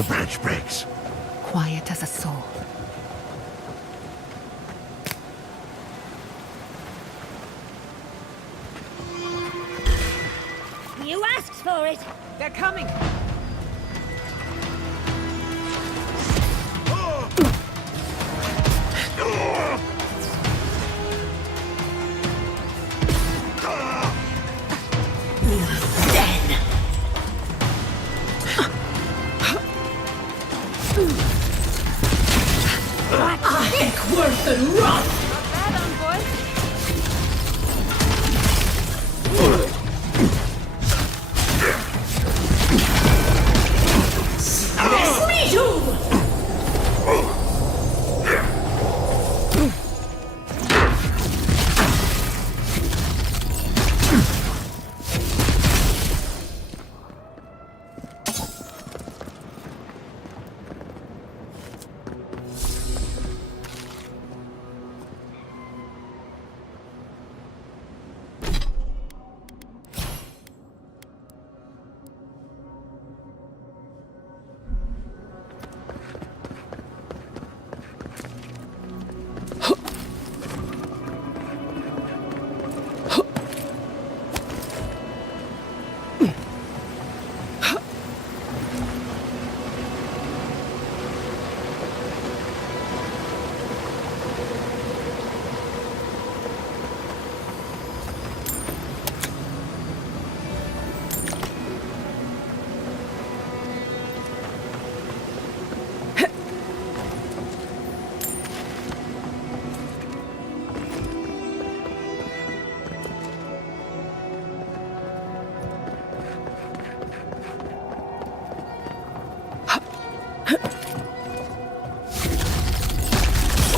The branch breaks. Quiet as a soul. You asked for it! They're coming! Worth the run! Not bad, envoy! Me too!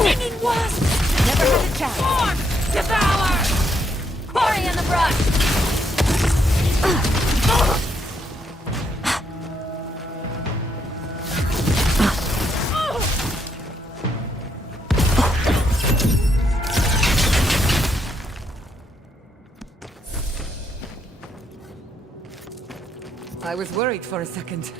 Stinging wasp! Never had a chance! Form! Devour! Quarry in the brush! I was worried for a second.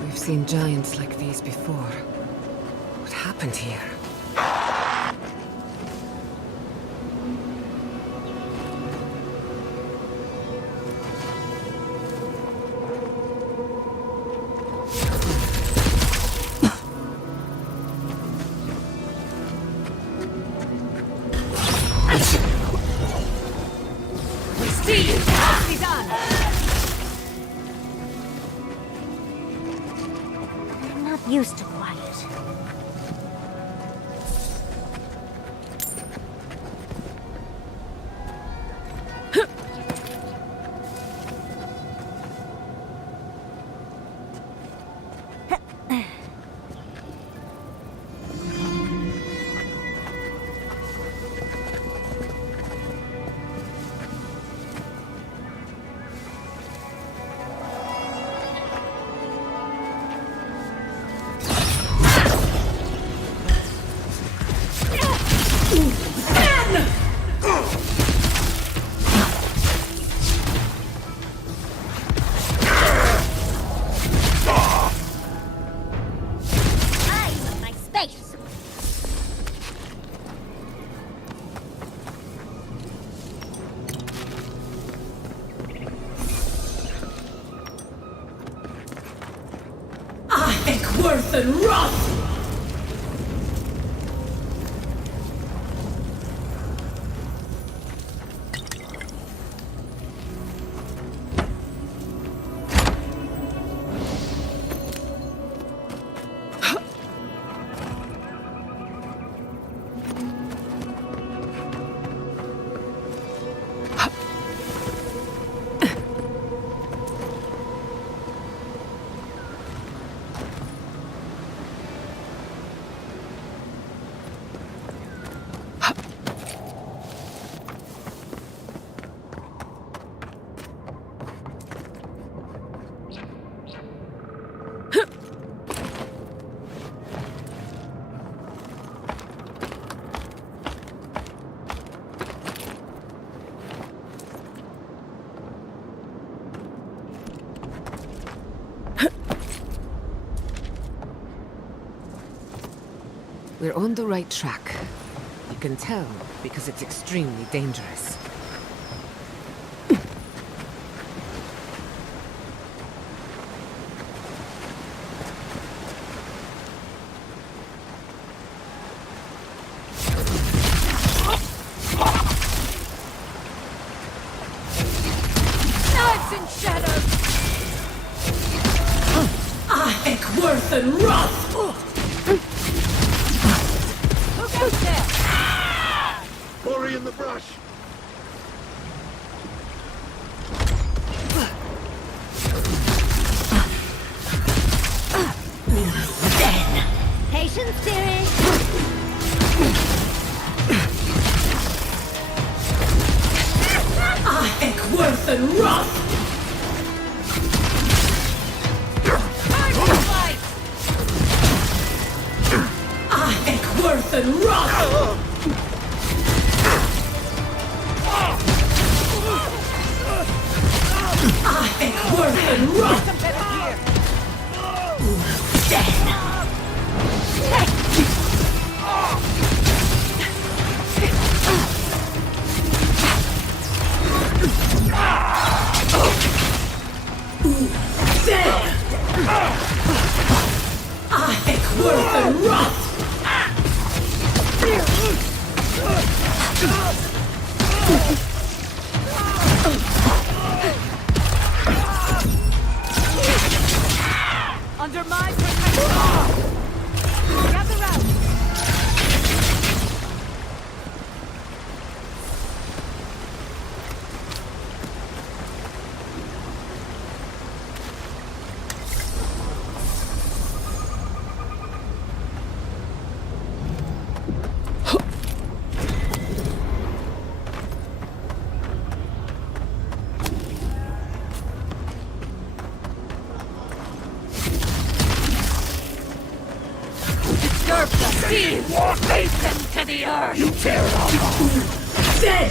We've seen giants like these before. What happened here? I'm not used to quiet. Worth and wrath! We're on the right track. You can tell because it's extremely dangerous. Knives and shadows! Ahek worth and wrath! Look out there! Quarry in the brush! Patience, dearie! Ahek worth and wrath! Hard to fight! Ahek worth and wrath! Ahek worth and wrath! Some better gear! Ahek worth and wrath! Under my protection! Gather round! Disturb the sea! Race them to the earth! You tear it off! Dead!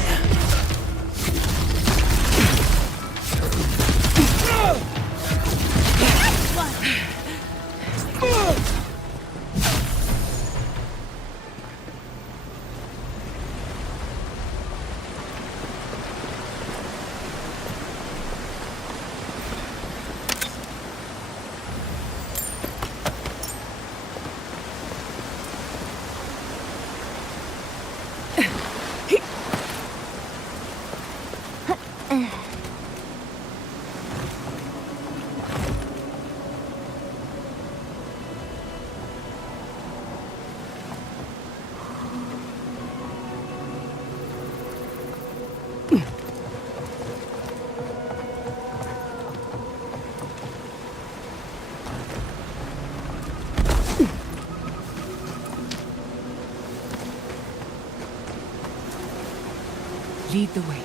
Lead the way.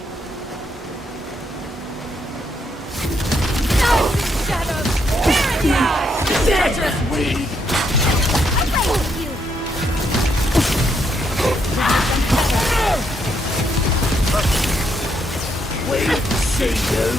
Knives and shadows! Here it lies! Treacherous weed! I play with you! Wait, see you!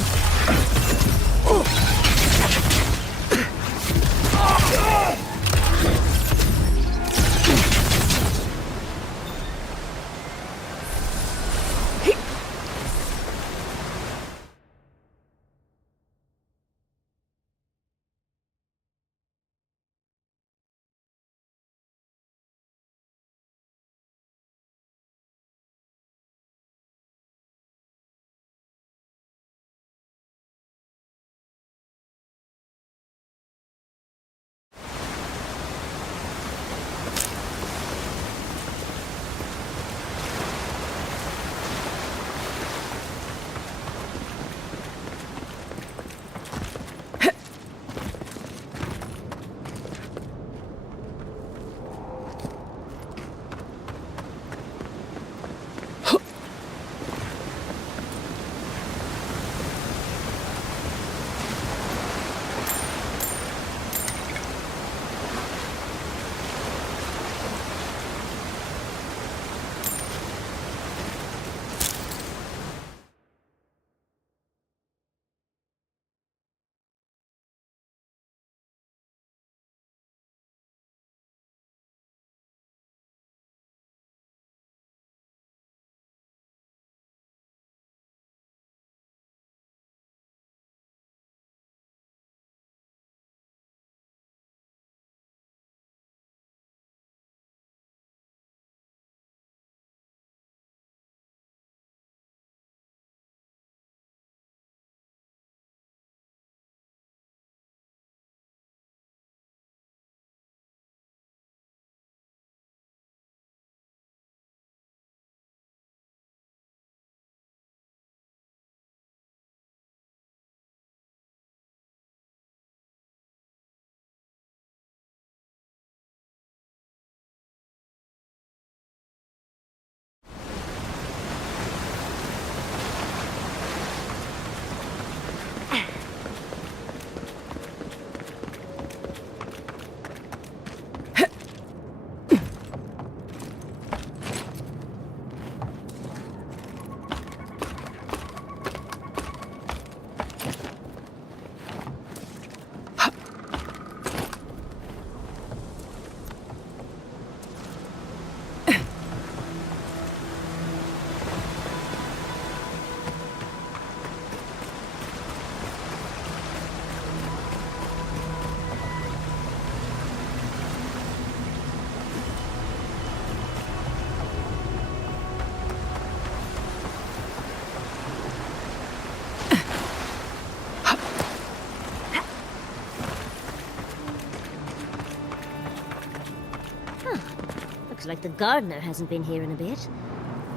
Looks like the gardener hasn't been here in a bit.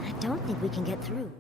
I don't think we can get through.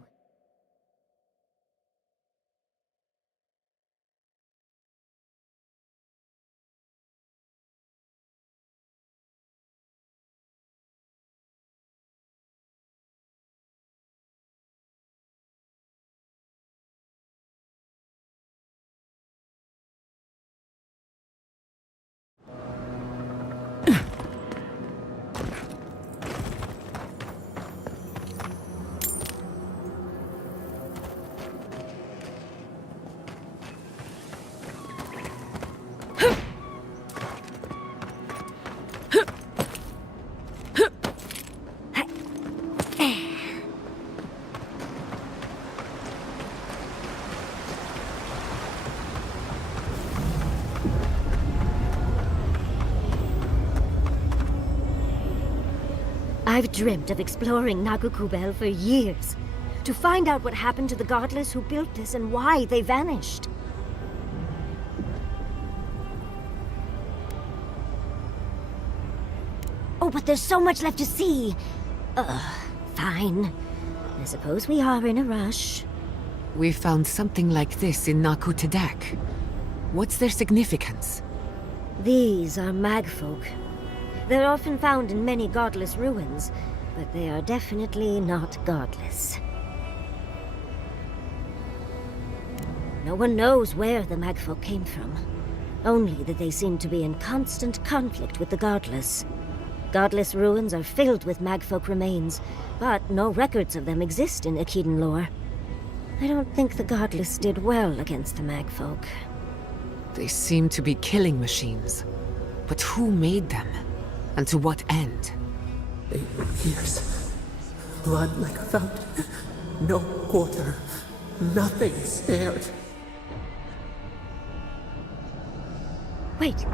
I've dreamt of exploring Nagukubel for years, to find out what happened to the godless who built this and why they vanished. Oh, but there's so much left to see. Fine. I suppose we are in a rush. We found something like this in Naku Tadak. What's their significance? These are magfolk. They're often found in many godless ruins, but they are definitely not godless. No one knows where the magfolk came from, only that they seem to be in constant conflict with the godless. Godless ruins are filled with magfolk remains, but no records of them exist in Akedan lore. I don't think the godless did well against the magfolk. They seem to be killing machines. But who made them? And to what end? 8 years. Blood like a fountain. No quarter. Nothing spared. Wait,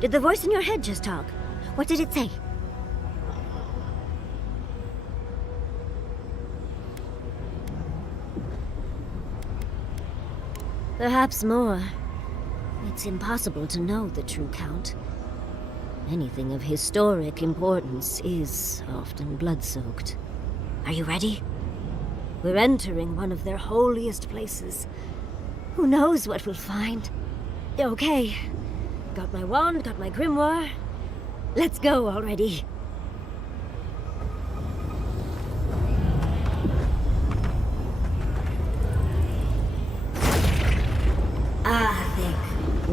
did the voice in your head just talk? What did it say? Perhaps more. It's impossible to know the true count. Anything of historic importance is often blood-soaked. Are you ready? We're entering one of their holiest places. Who knows what we'll find? Okay. Got my wand, got my grimoire. Let's go already.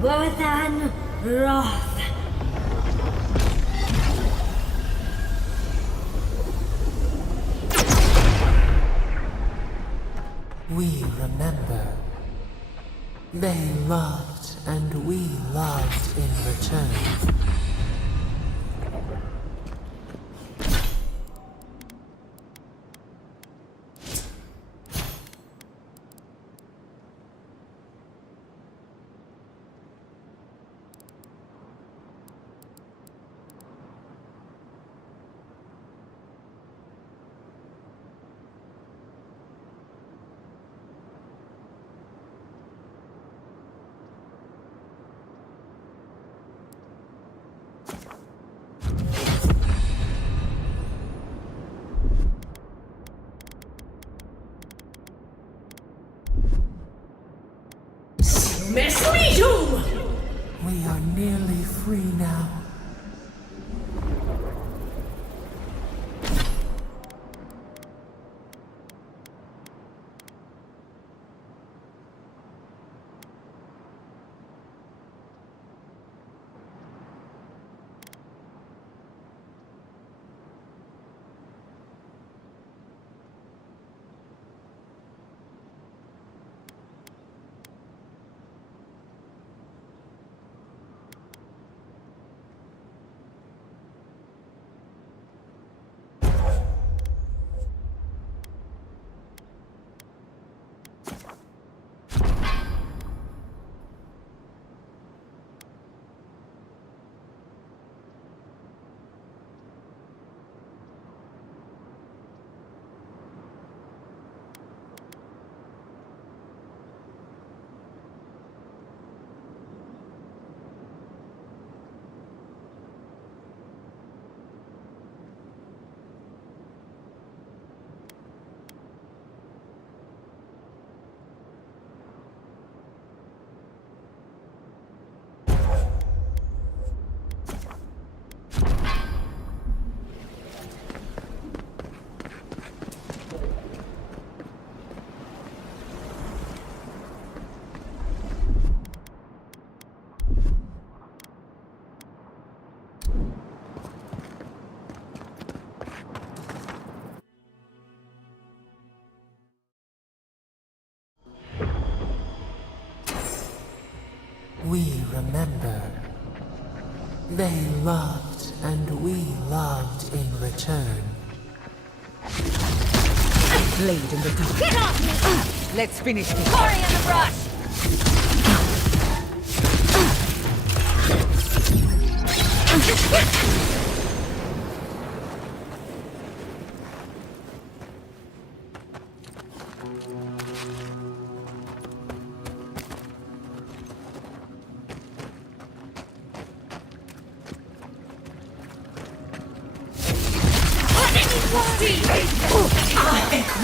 Worthan Roth. We remember. They loved, and we loved in return. Mesmetum! We are nearly free now. They loved and we loved in return. Blade in the dark. Get off me! Let's finish this. Cory in the brush!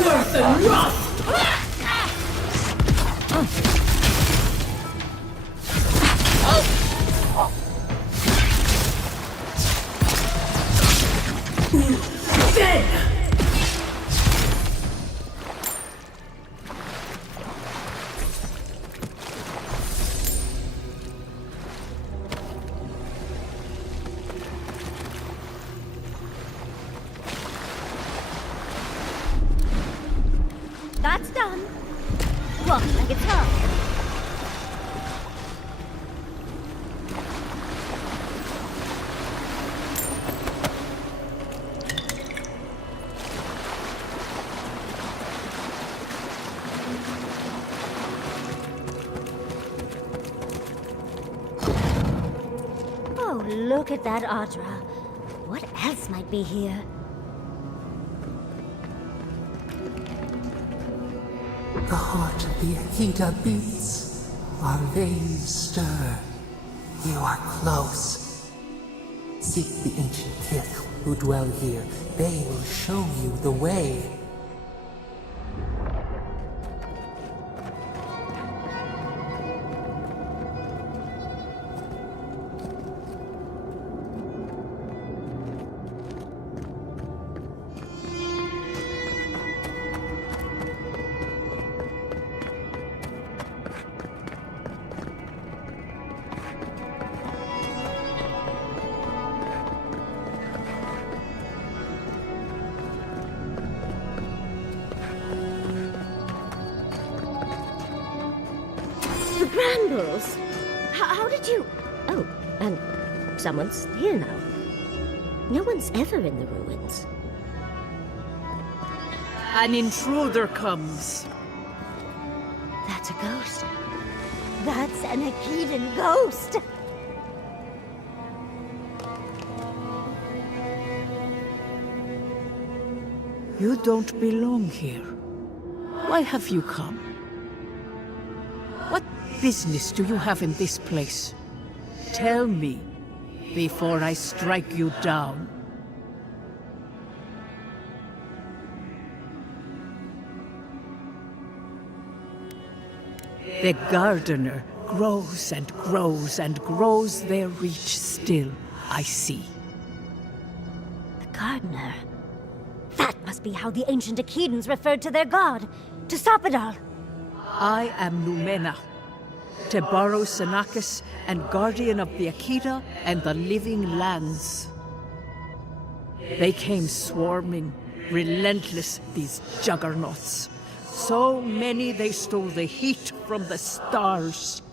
Worth and rough! Dead! That's done. Walk like it's hot. Oh, look at that Audra. What else might be here? The heart of the Akita beats. Our veins stir. You are close. Seek the ancient kith who dwell here. They will show you the way. The brambles! How did you... Oh, and someone's here now. No one's ever in the ruins. An intruder comes. That's a ghost. That's an Akitan ghost! You don't belong here. Why have you come? What business do you have in this place? Tell me, before I strike you down. The gardener grows and grows and grows their reach still, I see. The gardener. That must be how the ancient Akitans referred to their god, to stop it all. I am Numena, Tebaro Senakis, and guardian of the Akita and the living lands. They came swarming, relentless, these juggernauts. So many they stole the heat from the stars.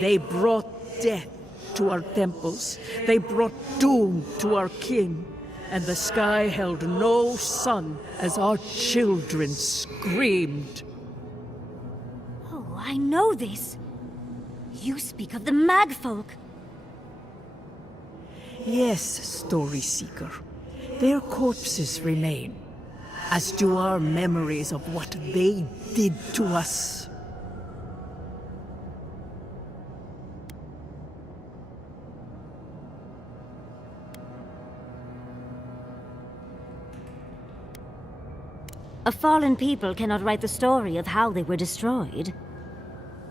They brought death to our temples. They brought doom to our kin. And the sky held no sun as our children screamed. Oh, I know this. You speak of the Magfolk. Yes, Story Seeker. Their corpses remain, as do our memories of what they did to us. A fallen people cannot write the story of how they were destroyed.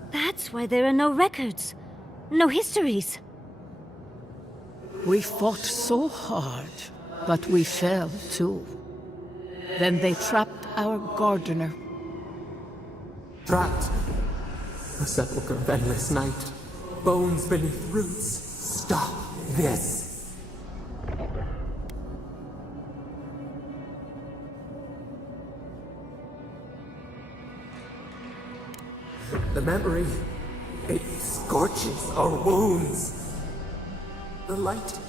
That's why there are no records, no histories. We fought so hard, but we fell too. Then they trapped our gardener. Trapped. A sepulchre of endless night. Bones beneath roots. Stop this. The memory, it scorches our wounds. The light,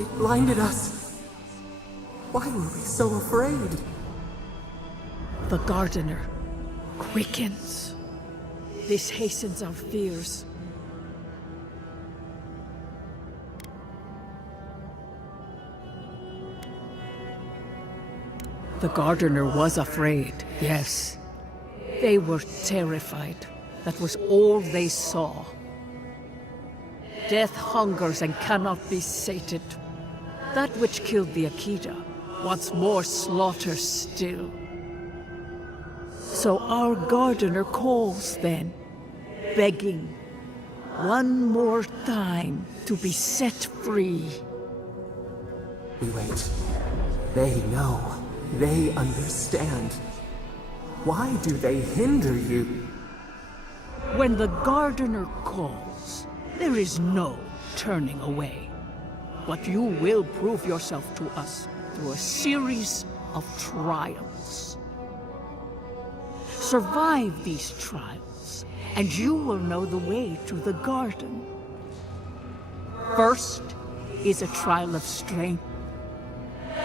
it blinded us. Why were we so afraid? The Gardener quickens. This hastens our fears. The Gardener was afraid, yes. They were terrified. That was all they saw. Death hungers and cannot be sated. That which killed the Akita wants more slaughter still. So our Gardener calls then, begging one more time to be set free. We wait. They know. They understand. Why do they hinder you? When the Gardener calls, there is no turning away. But you will prove yourself to us through a series of trials. Survive these trials, and you will know the way to the garden. First is a trial of strength.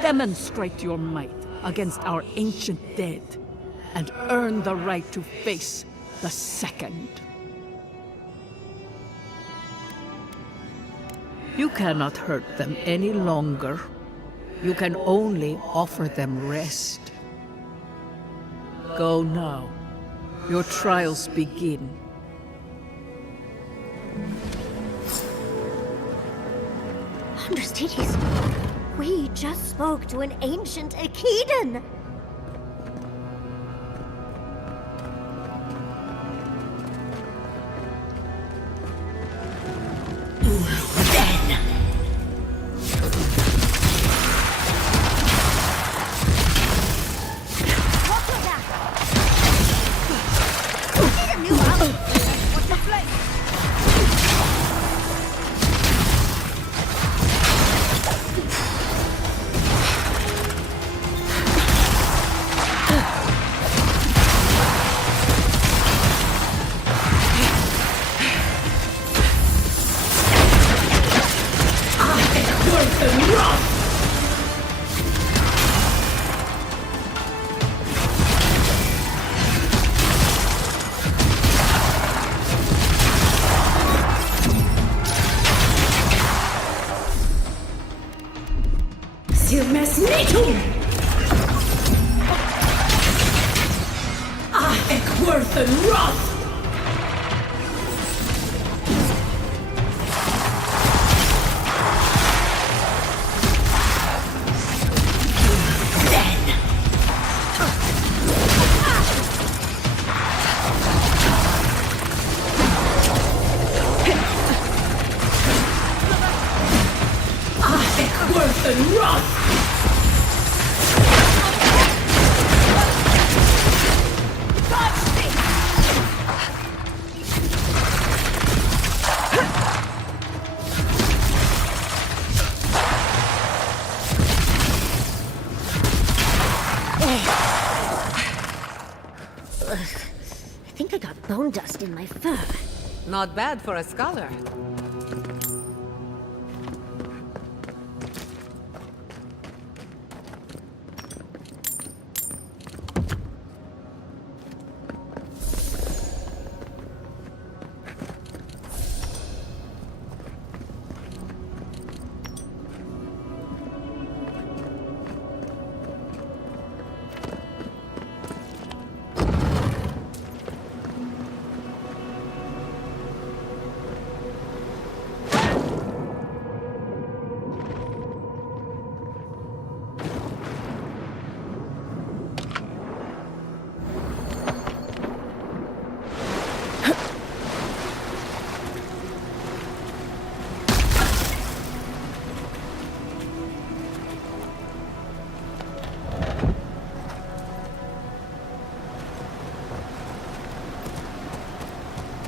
Demonstrate your might against our ancient dead, and earn the right to face the second. You cannot hurt them any longer. You can only offer them rest. Go now. Your trials begin. Understudies, we just spoke to an ancient Akidan! I think I got bone dust in my fur. Not bad for a scholar.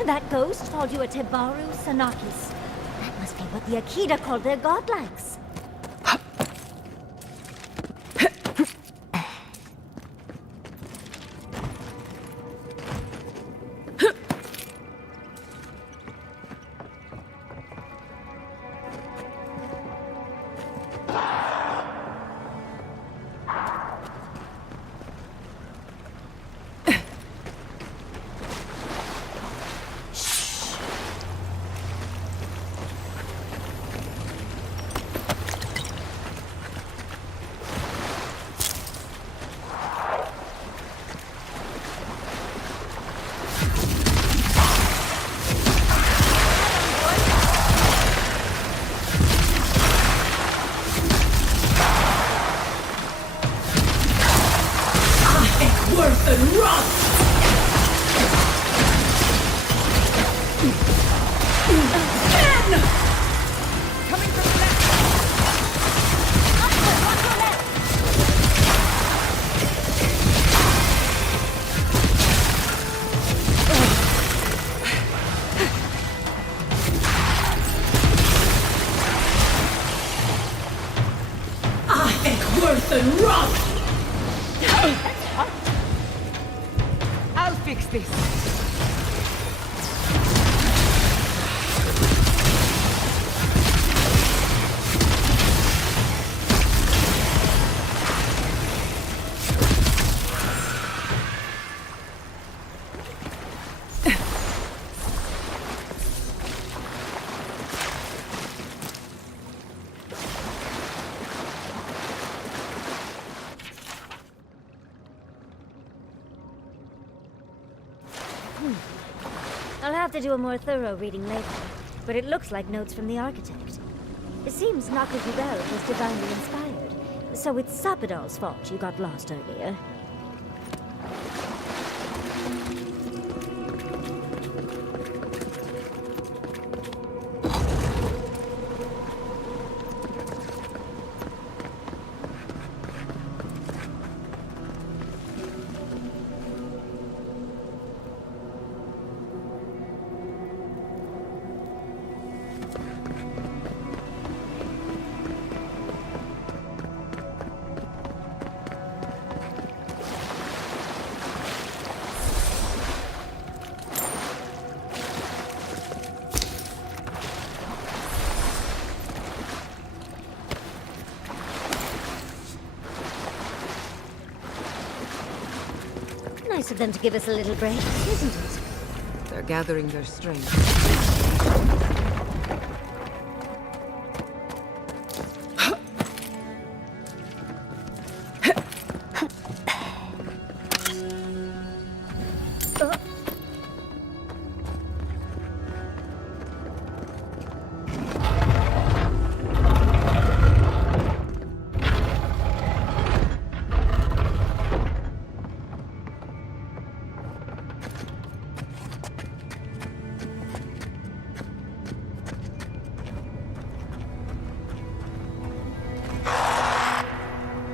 That ghost called you a Tebaru Sanakis. That must be what the Akita called their godlikes. worth and rot! Men! Coming from the left! Worth and rot! I'll fix this. I'll have to do a more thorough reading later, but it looks like notes from the architect. It seems Nakagubel was divinely inspired, so it's Sapadal's fault you got lost earlier. Nice of them to give us a little break, isn't it? They're gathering their strength.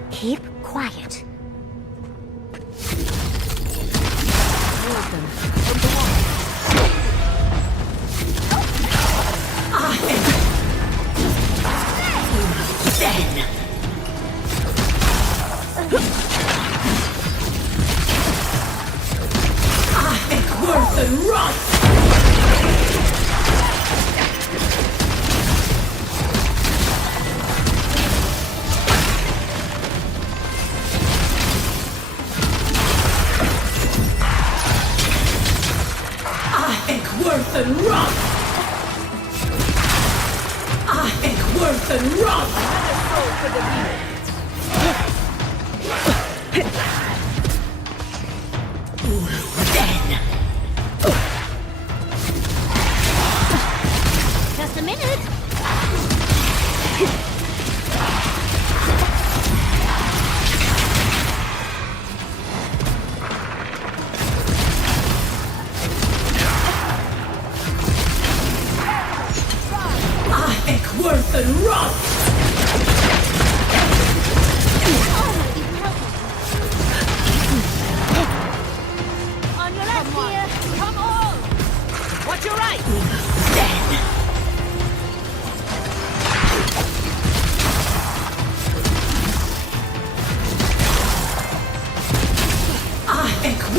Keep quiet. Worth and rot! Worth and rot! Worth and rot! Just a minute. Worth and rot! On your left here. Come on! Watch your right!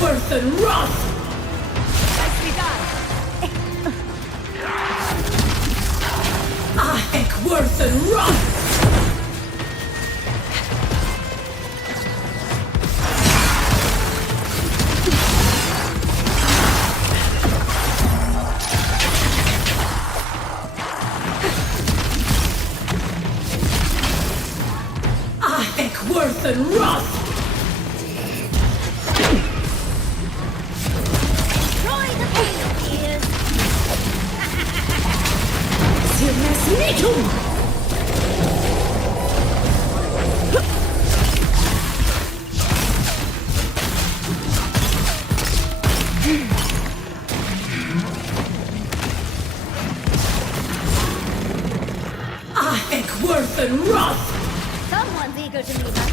Worth and rot! Nicely done! Worth and rot! Worth and rot! Destroy the field here. eager to meet us.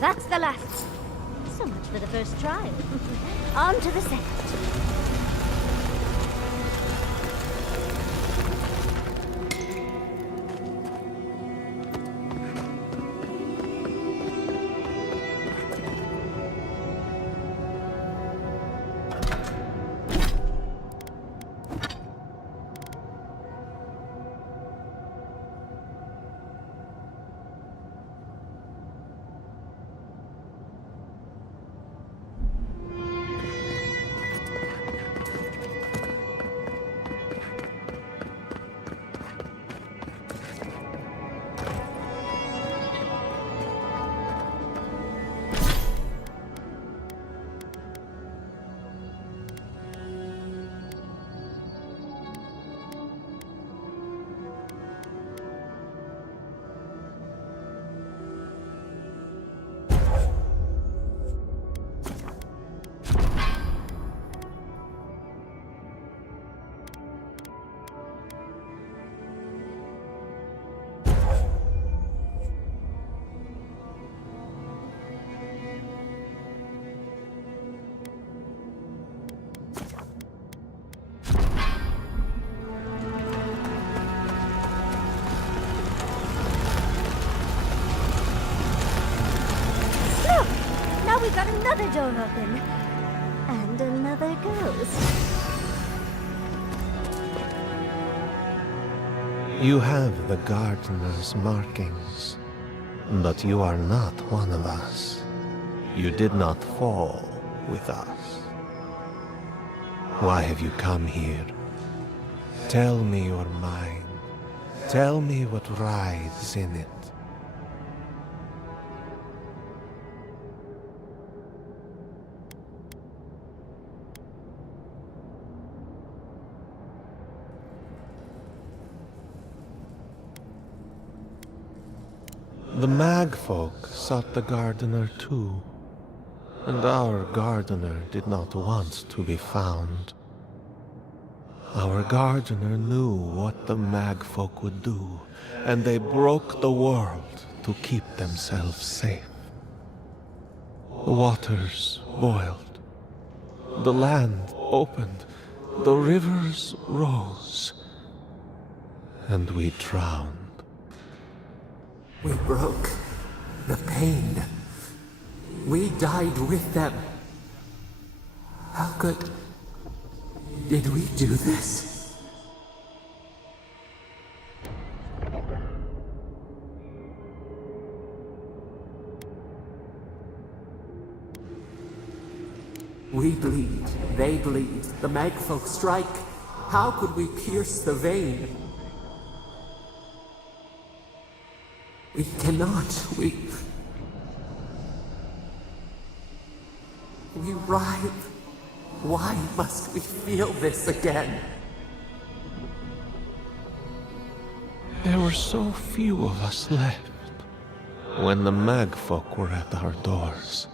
That's the last. So much for the first try. On to the second. We've got another door open. And another ghost. You have the gardener's markings, but you are not one of us. You did not fall with us. Why have you come here? Tell me your mind. Tell me what rides in it. The Magfolk sought the gardener too, and our gardener did not want to be found. Our gardener knew what the Magfolk would do, and they broke the world to keep themselves safe. The waters boiled, the land opened, the rivers rose, and we drowned. We broke the pain. We died with them. How did we do this? We bleed, they bleed, the Magfolk strike. How could we pierce the vein? We cannot, we writhe. Why must we feel this again? There were so few of us left when the Magfolk were at our doors.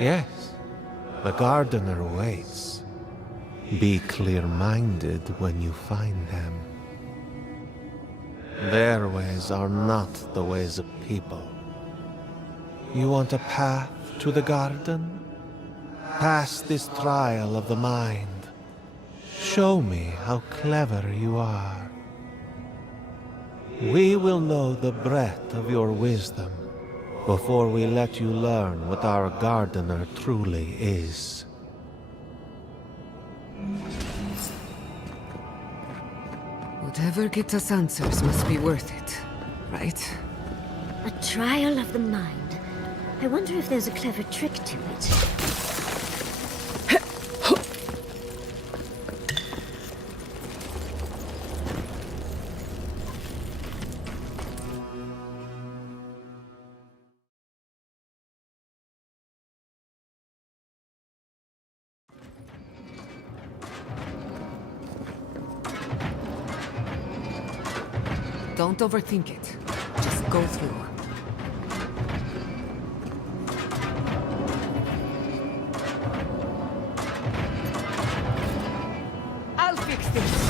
Yes, the gardener waits. Be clear-minded when you find them. Their ways are not the ways of people. You want a path to the garden? Pass this trial of the mind. Show me how clever you are. We will know the breadth of your wisdom before we let you learn what our gardener truly is. Whatever gets us answers must be worth it, right? A trial of the mind. I wonder if there's a clever trick to it. Don't overthink it. Just go through. I'll fix this.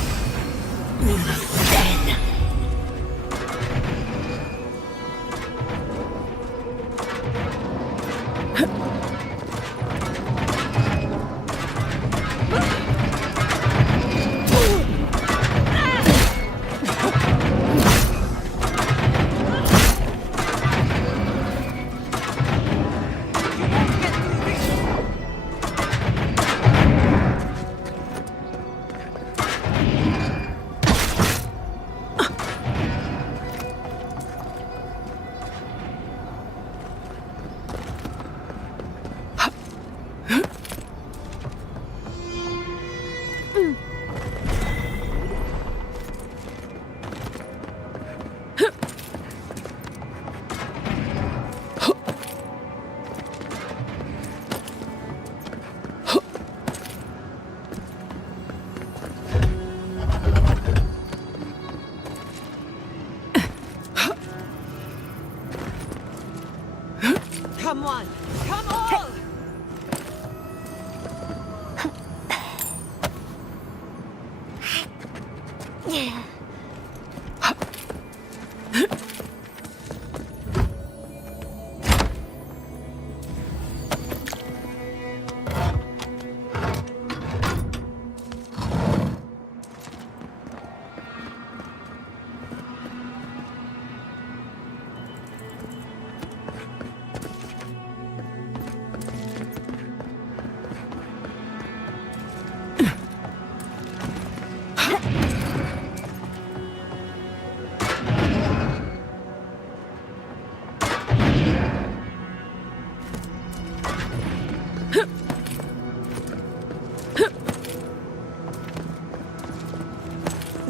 Come on! Come on!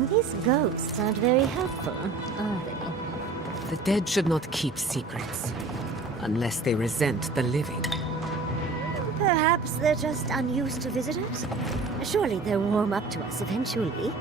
These ghosts aren't very helpful, are they? The dead should not keep secrets. Unless they resent the living. Perhaps they're just unused to visitors? Surely they'll warm up to us eventually.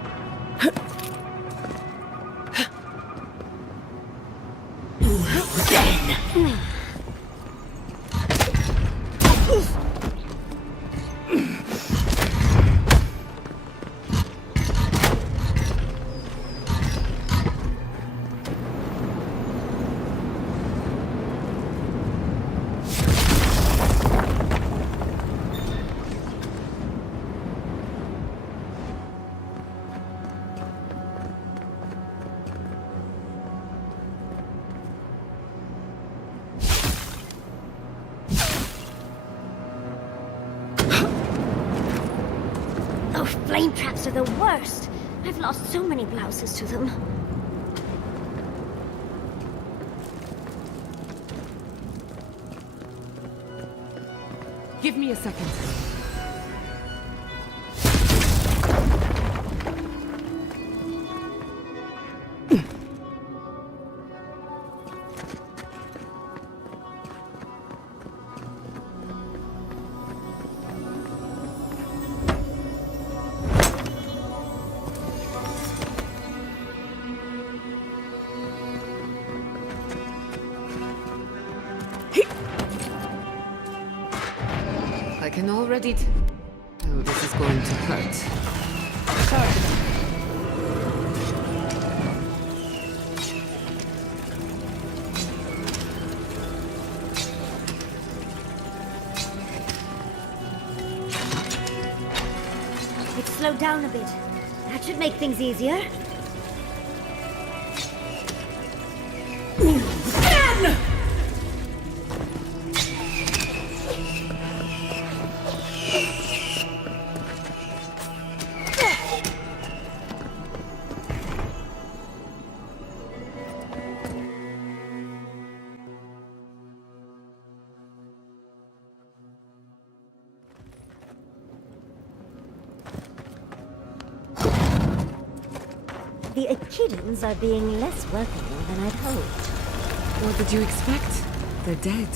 Oh, flame traps are the worst. I've lost so many blouses to them. Give me a second. I can already oh, this is going to hurt. Sorry. It's slowed down a bit. That should make things easier. The Echidans are being less welcoming than I'd hoped. What did you expect? They're dead.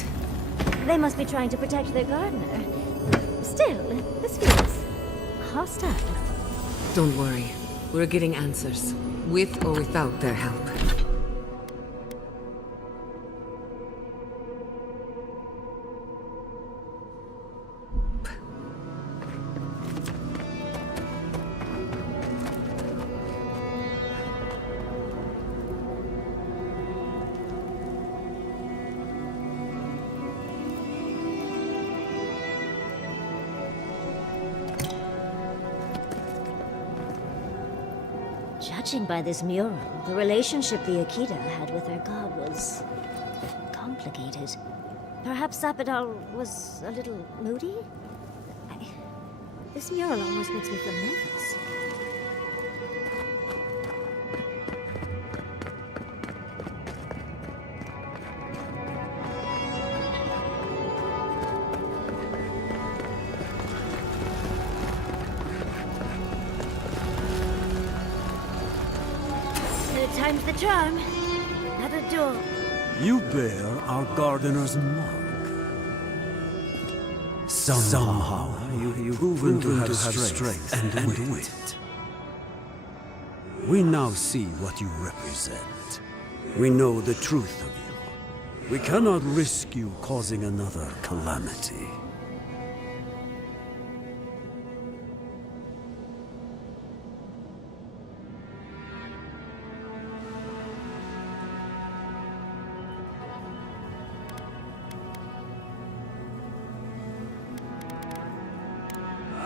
They must be trying to protect their gardener. Still, this feels hostile. Don't worry. We're getting answers. With or without their help. Judging by this mural, the relationship the Akita had with their god was complicated. Perhaps Sapidal was a little moody? This mural almost makes me feel nervous. Third time's the charm. Another door. You bear our gardener's mark. Somehow you've proven to have strength and wit. We now see what you represent. We know the truth of you. We cannot risk you causing another calamity.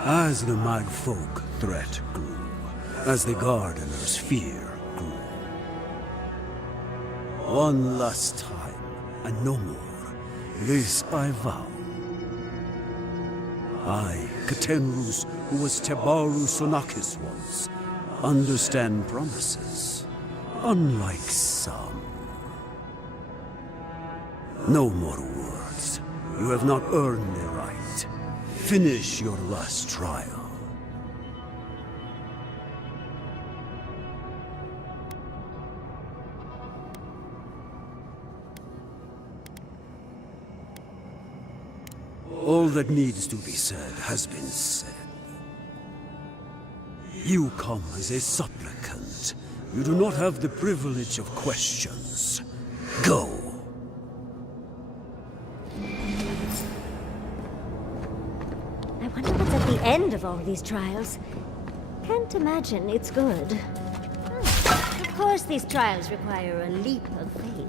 As the Magfolk threat grew, as the Gardener's fear grew. One last time, and no more, this I vow. I, Katenrus, who was Tebaru Sonakis once, understand promises, unlike some. No more words. You have not earned the right. Finish your last trial. All that needs to be said has been said. You come as a supplicant. You do not have the privilege of questions. Go. I wonder what's at the end of all these trials. Can't imagine it's good. Of course these trials require a leap of faith.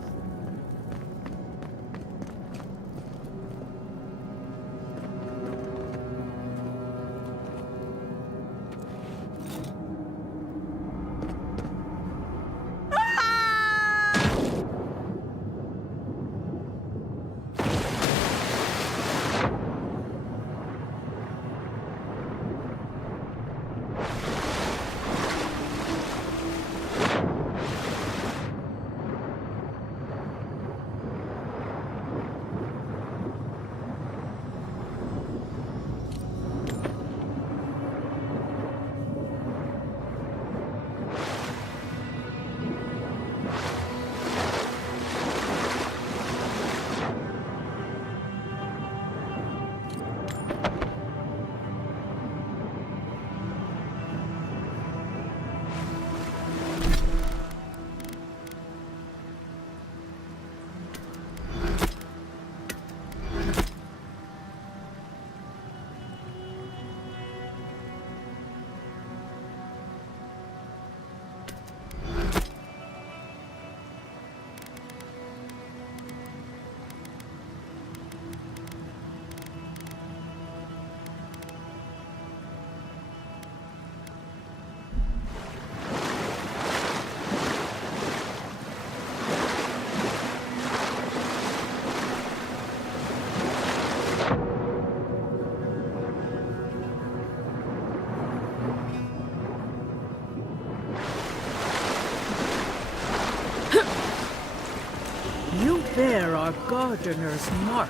You bear our gardener's mark.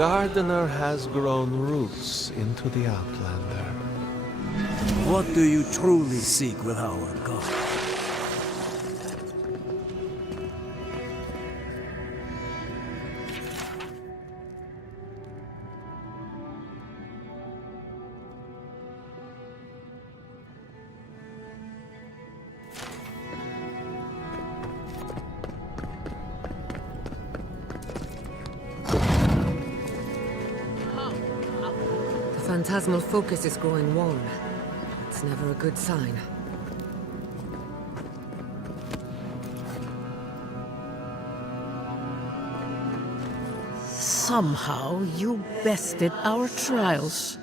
Gardener has grown roots into the Outlander. What do you truly seek with our God? The phantasmal focus is growing worn. It's never a good sign. Somehow you bested our trials.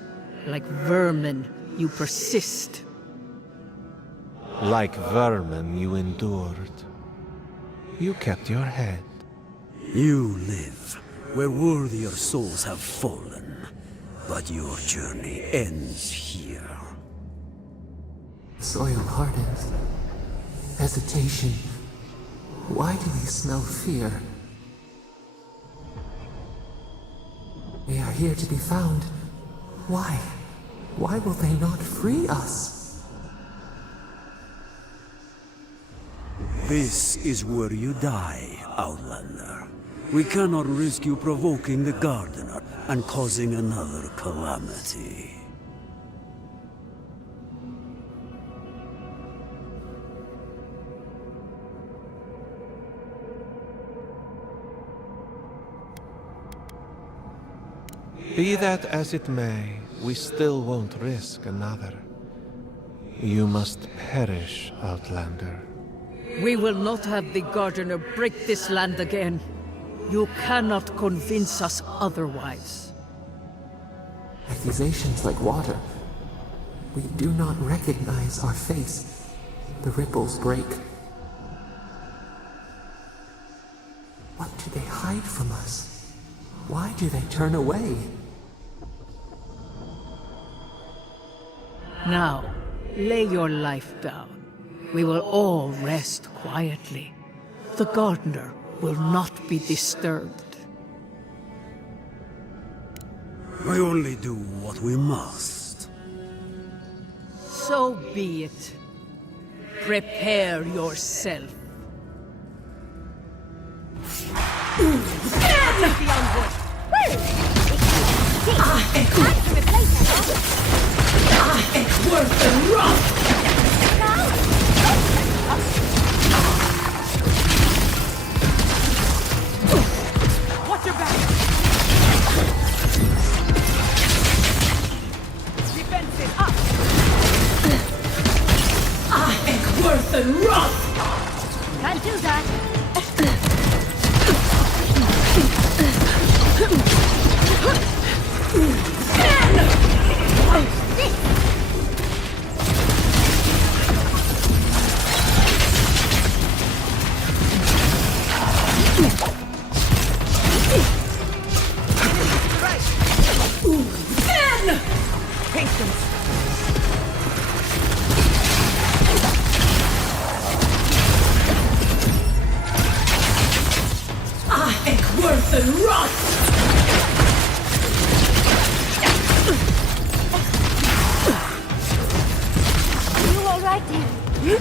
Like vermin, you persist. Like vermin, you endured. You kept your head. You live where worthier souls have fallen, but your journey ends here. Soil hardens. Hesitation. Why do they smell fear? They are here to be found. Why? Why will they not free us? This is where you die, Outlander. We cannot risk you provoking the Gardener and causing another calamity. Be that as it may, we still won't risk another. You must perish, Outlander. We will not have the Gardener break this land again. You cannot convince us otherwise. Accusations like water. We do not recognize our face. The ripples break. What do they hide from us? Why do they turn away? Now, lay your life down. We will all rest quietly. The Gardener will not be disturbed. We only do what we must. So be it. Prepare yourself. Watch your back! Defenses up! Can't do that. You all right, dear?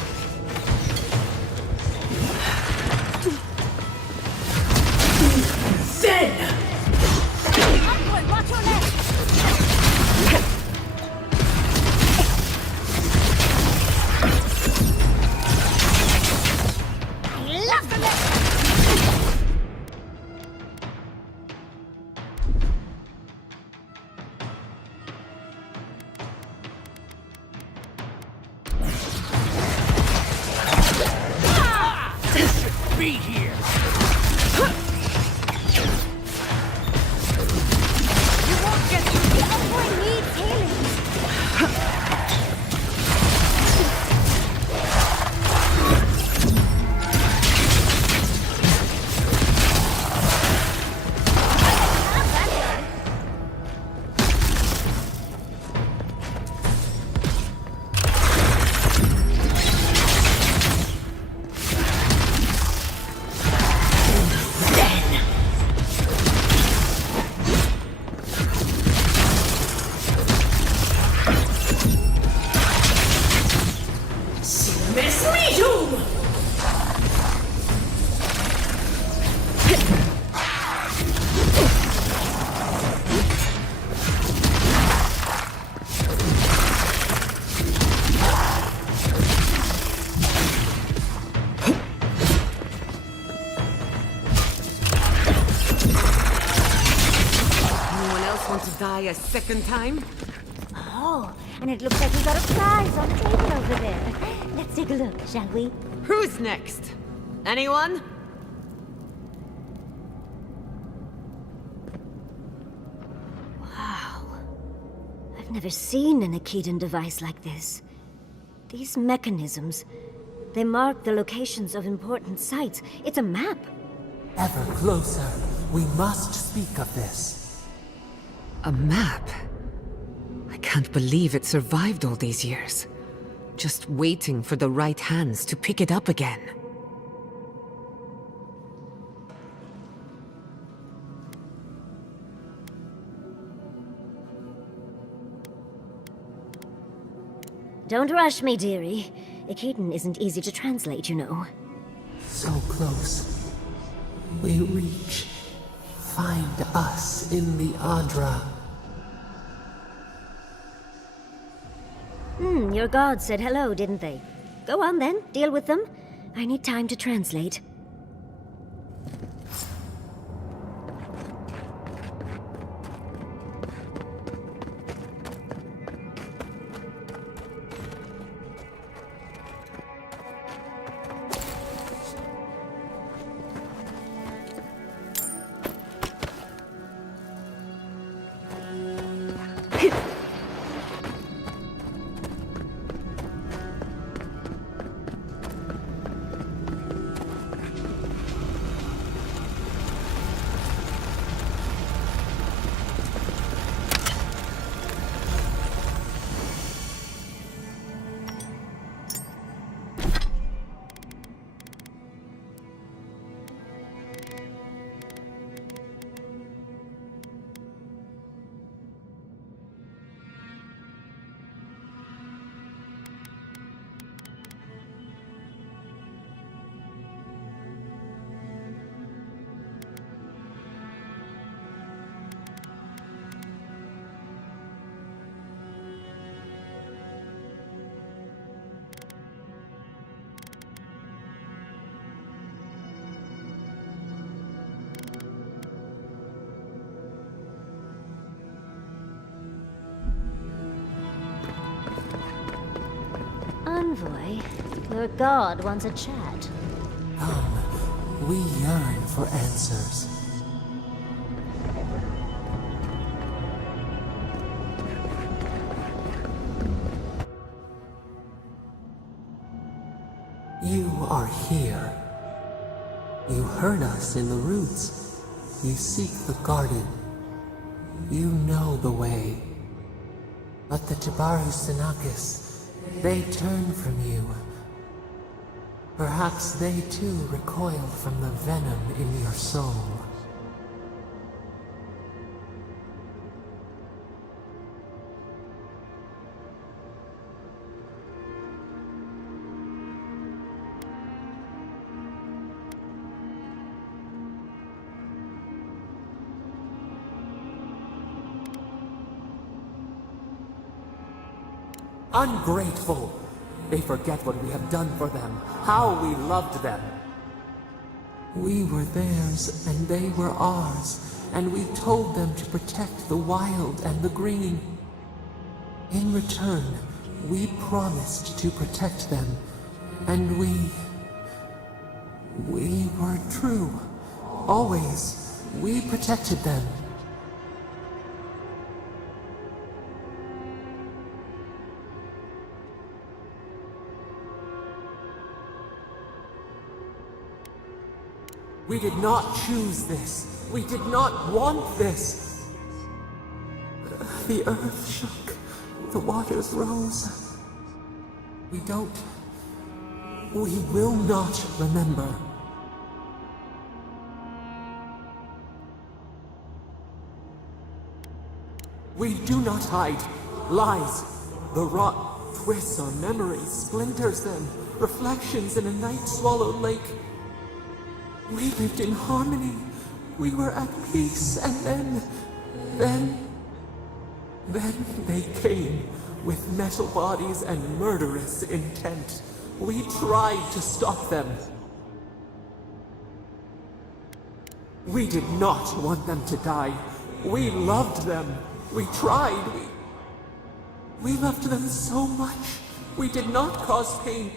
Onward, watch your left! I love the left! Be here! You won't get through The Emperor needs healing. a second time? Oh, and it looks like we got a prize on the table over there. Let's take a look, shall we? Who's next? Anyone? Wow. I've never seen an Akedan device like this. These mechanisms, they mark the locations of important sites. It's a map. Ever closer. We must speak of this. A map? I can't believe it survived all these years. Just waiting for the right hands to pick it up again. Don't rush me, dearie. Akedan isn't easy to translate, you know. So close. We reach. Find us in the Adra. Your gods said hello, didn't they? Go on then, deal with them. I need time to translate. Envoy, your god wants a chat. Come, we yearn for answers. You are here. You heard us in the roots. You seek the garden. You know the way. But the Tabaru Sinakis, they turn from you. Perhaps they too recoiled from the venom in your soul. Ungrateful! They forget what we have done for them, how we loved them. We were theirs, and they were ours, and we told them to protect the wild and the green. In return, we promised to protect them, and we were true. Always, we protected them. We did not choose this. We did not want this. The earth shook. The waters rose. We will not remember. We do not hide. Lies. The rot twists our memories, splinters them, reflections in a night-swallowed lake. We lived in harmony. We were at peace, and then they came with metal bodies and murderous intent. We tried to stop them. We did not want them to die. We loved them. We tried. We loved them so much. We did not cause pain.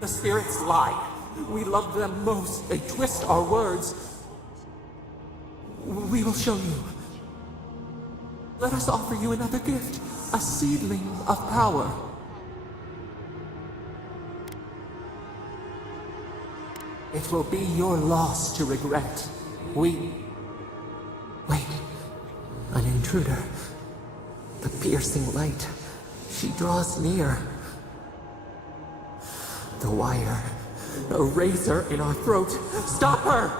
The spirits lie. We love them most. They twist our words. We will show you. Let us offer you another gift. A seedling of power. It will be your loss to regret. Wait. An intruder. The piercing light. She draws near. The wire. A razor in our throat. Stop her!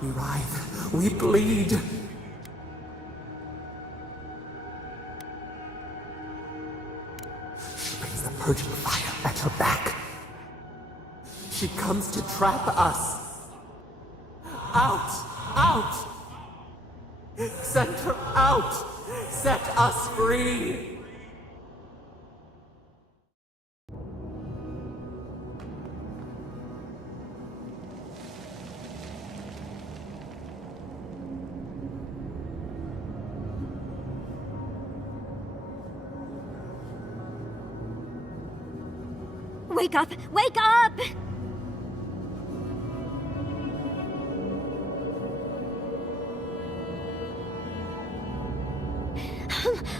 We writhe. We bleed. She brings the purging fire at her back. She comes to trap us. Out! Send her out! Set us free! Wake up! Wake up!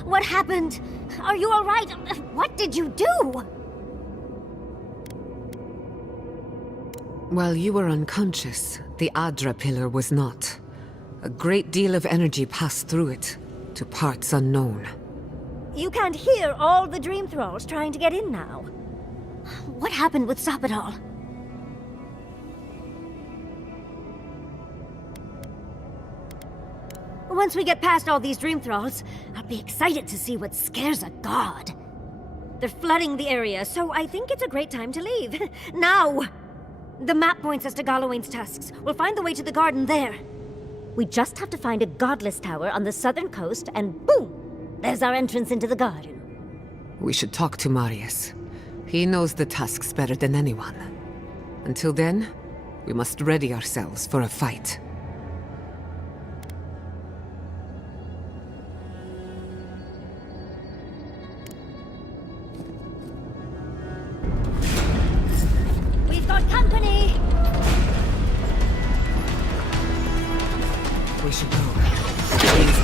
What happened? Are you all right? What did you do? While you were unconscious, the Adra pillar was not. A great deal of energy passed through it, to parts unknown. You can't hear all the dream thralls trying to get in now. What happened with Stop It All? Once we get past all these dream thralls, I'll be excited to see what scares a god. They're flooding the area, so I think it's a great time to leave. Now! The map points us to Galawain's tusks. We'll find the way to the garden there. We just have to find a godless tower on the southern coast, and boom! There's our entrance into the garden. We should talk to Marius. He knows the tusks better than anyone. Until then, we must ready ourselves for a fight. We've got company! We should go. Ainsworth is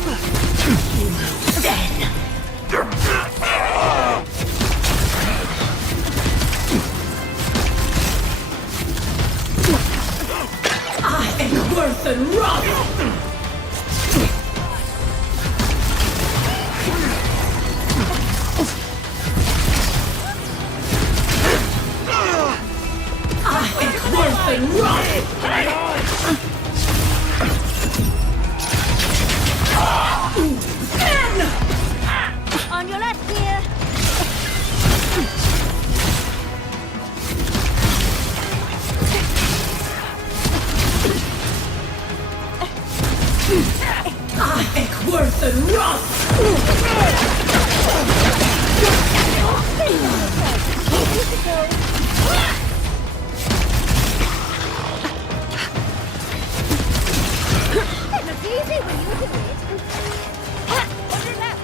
upon us. I am worth and rot! Worth and rot! On your left, dear! Worth and rot! It looks easy when you do it. On your left.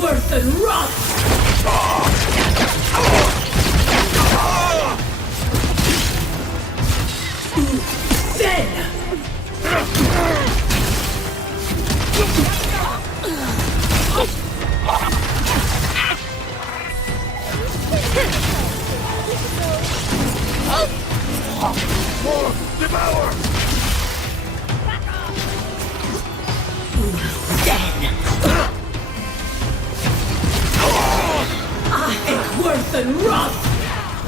Worth and rot! More! Devour! Worth and rot!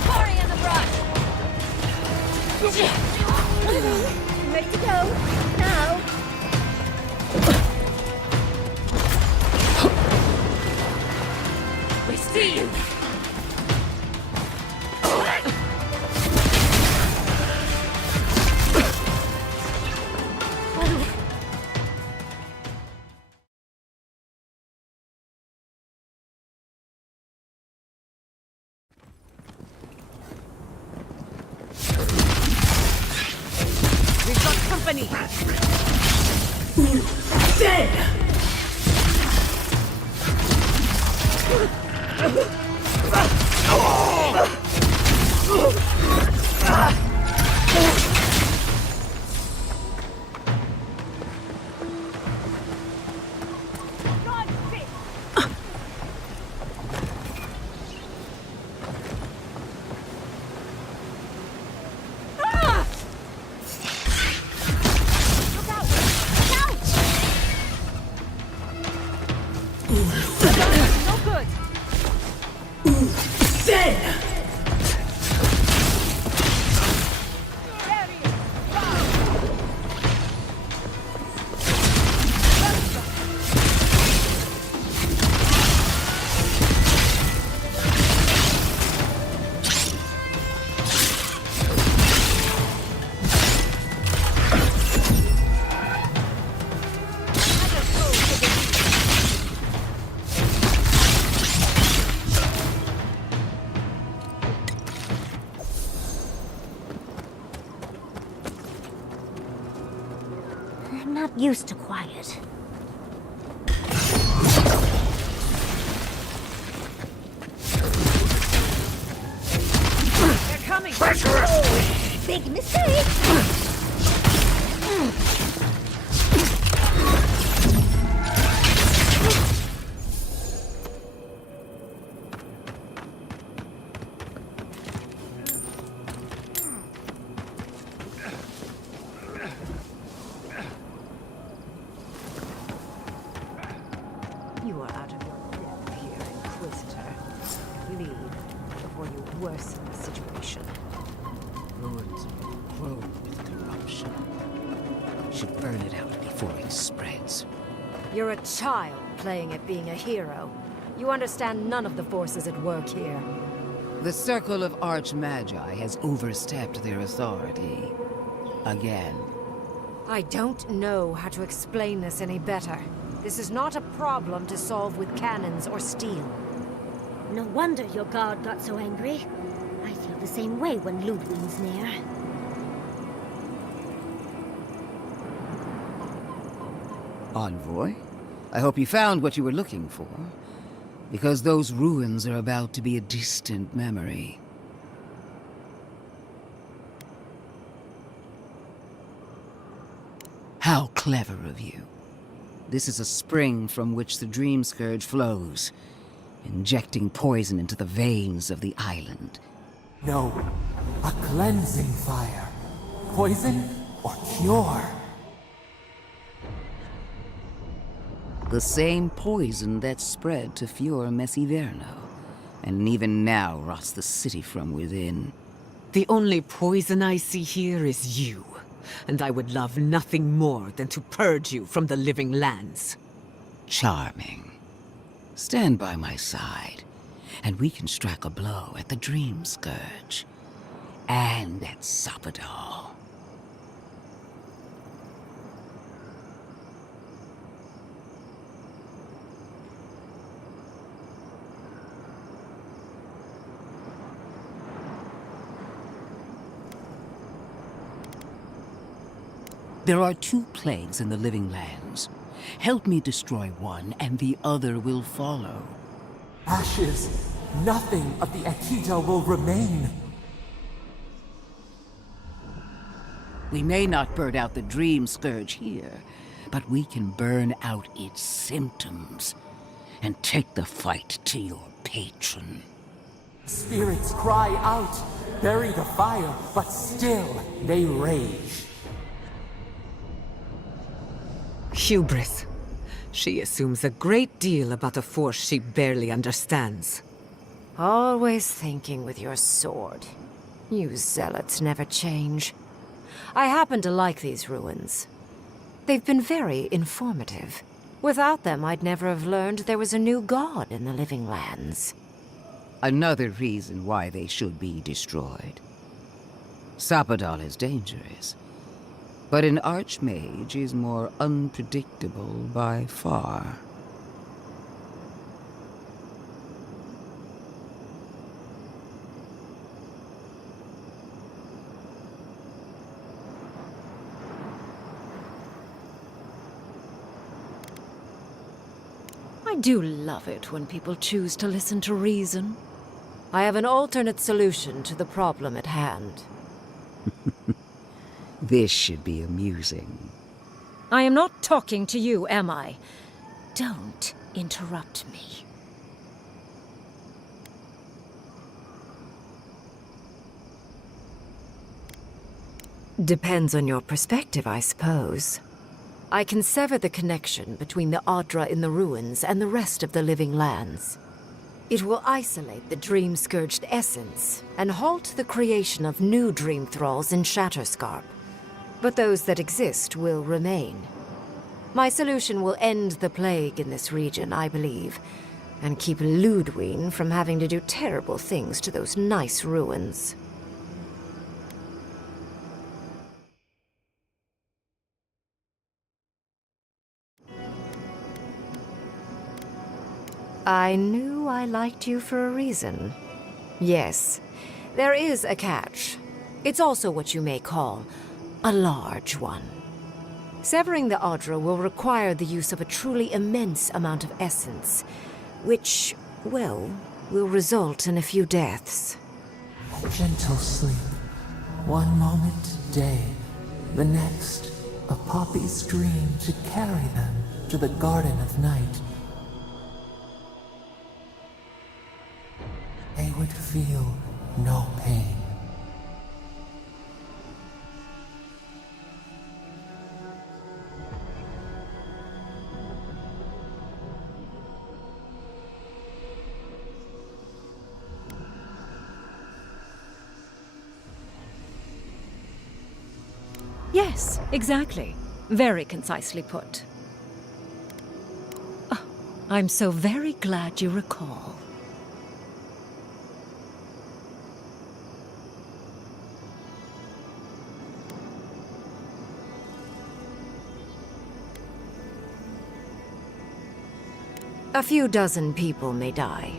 Hurry in the brush! Ready to go? Now! We see you! company! Dead! No good! Dead! There he is! I'm not used to quiet. They're coming! Big mistake! You are out of your depth here, Inquisitor. Leave before you worsen the situation. Ruins grow with corruption. Should burn it out before it spreads. You're a child playing at being a hero. You understand none of the forces at work here. The Circle of Archmagi has overstepped their authority. Again. I don't know how to explain this any better. This is not a problem to solve with cannons or steel. No wonder your guard got so angry. I feel the same way when Ludwig's near. Envoy, I hope you found what you were looking for. Because those ruins are about to be a distant memory. How clever of you. This is a spring from which the Dream Scourge flows, injecting poison into the veins of the island. No, a cleansing fire. Poison or cure? The same poison that spread to Fior Messiverno, and even now rots the city from within. The only poison I see here is you, and I would love nothing more than to purge you from the living lands. Charming. Stand by my side, and we can strike a blow at the Dream Scourge. And at Sapadal. There are two plagues in the living lands. Help me destroy one, and the other will follow. Ashes. Nothing of the Akita will remain. We may not burn out the Dream Scourge here, but we can burn out its symptoms and take the fight to your patron. Spirits cry out, bury the fire, but still they rage. Hubris. She assumes a great deal about a force she barely understands. Always thinking with your sword. You zealots never change. I happen to like these ruins. They've been very informative. Without them, I'd never have learned there was a new god in the living lands. Another reason why they should be destroyed. Sapadal is dangerous, but an archmage is more unpredictable by far. I do love it when people choose to listen to reason. I have an alternate solution to the problem at hand. This should be amusing. I am not talking to you, am I? Don't interrupt me. Depends on your perspective, I suppose. I can sever the connection between the Adra in the ruins and the rest of the living lands. It will isolate the dream-scourged essence and halt the creation of new dream thralls in Shatterscarp. But those that exist will remain. My solution will end the plague in this region, I believe, and keep Ludwine from having to do terrible things to those nice ruins. I knew I liked you for a reason. Yes, there is a catch. It's also what you may call a large one. Severing the Adra will require the use of a truly immense amount of essence, which, well, will result in a few deaths. Gentle sleep. One moment, day. The next, a poppy's dream to carry them to the Garden of Night. They would feel no pain. Yes, exactly. Very concisely put. Oh, I'm so very glad you recall. A few dozen people may die.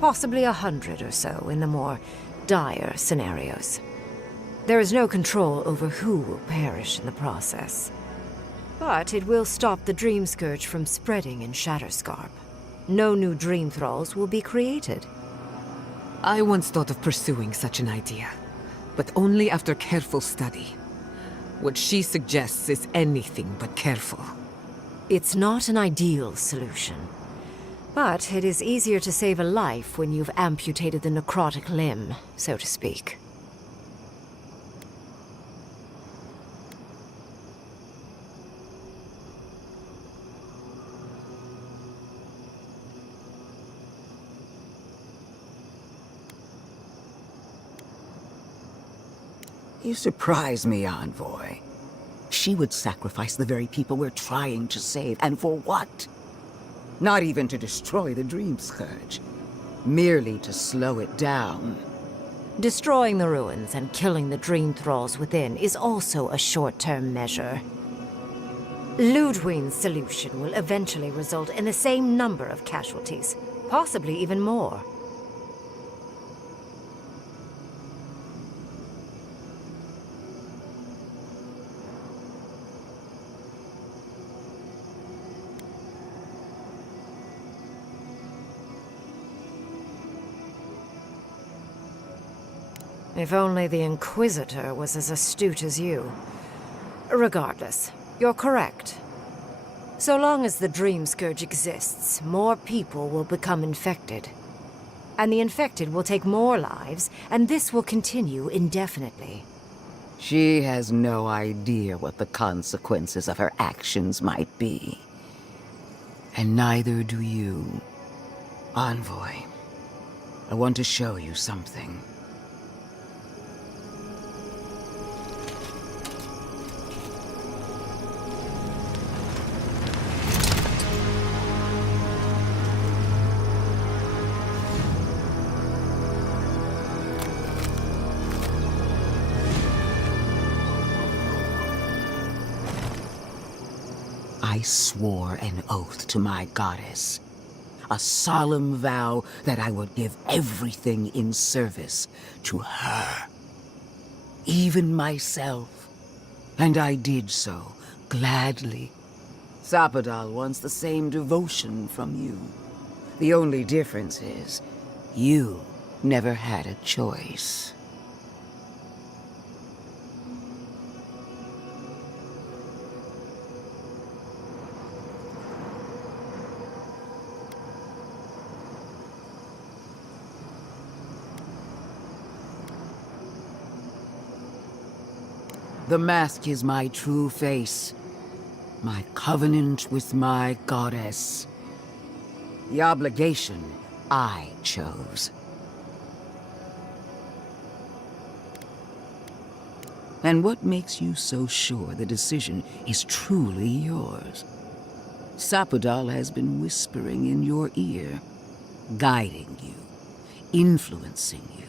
Possibly 100 or so in the more dire scenarios. There is no control over who will perish in the process. But it will stop the Dream Scourge from spreading in Shatterscarp. No new Dream Thralls will be created. I once thought of pursuing such an idea, but only after careful study. What she suggests is anything but careful. It's not an ideal solution. But it is easier to save a life when you've amputated the necrotic limb, so to speak. You surprise me, Envoy. She would sacrifice the very people we're trying to save, and for what? Not even to destroy the Dream Scourge. Merely to slow it down. Destroying the ruins and killing the Dream Thralls within is also a short-term measure. Ludwine's solution will eventually result in the same number of casualties, possibly even more. If only the Inquisitor was as astute as you. Regardless, you're correct. So long as the Dream Scourge exists, more people will become infected. And the infected will take more lives, and this will continue indefinitely. She has no idea what the consequences of her actions might be. And neither do you. Envoy, I want to show you something. I swore an oath to my goddess. A solemn vow that I would give everything in service to her. Even myself. And I did so, gladly. Sapadal wants the same devotion from you. The only difference is, you never had a choice. The mask is my true face. My covenant with my goddess. The obligation I chose. And what makes you so sure the decision is truly yours? Sapadal has been whispering in your ear, guiding you, influencing you.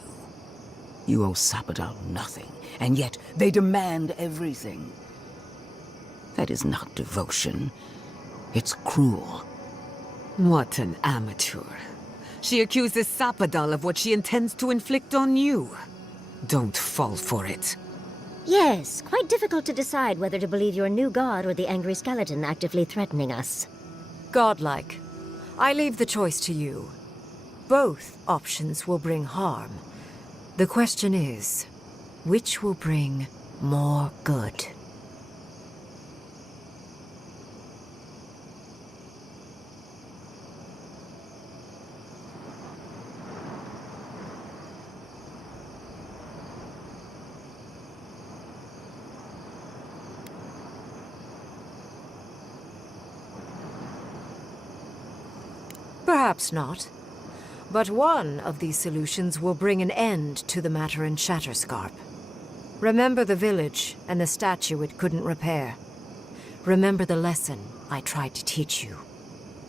You owe Sapadal nothing, and yet they demand everything. That is not devotion. It's cruel. What an amateur. She accuses Sapadal of what she intends to inflict on you. Don't fall for it. Yes, quite difficult to decide whether to believe your new god or the angry skeleton actively threatening us. Godlike. I leave the choice to you. Both options will bring harm. The question is, which will bring more good? Perhaps not. But one of these solutions will bring an end to the matter in Shatterscarp. Remember the village and the statue it couldn't repair. Remember the lesson I tried to teach you.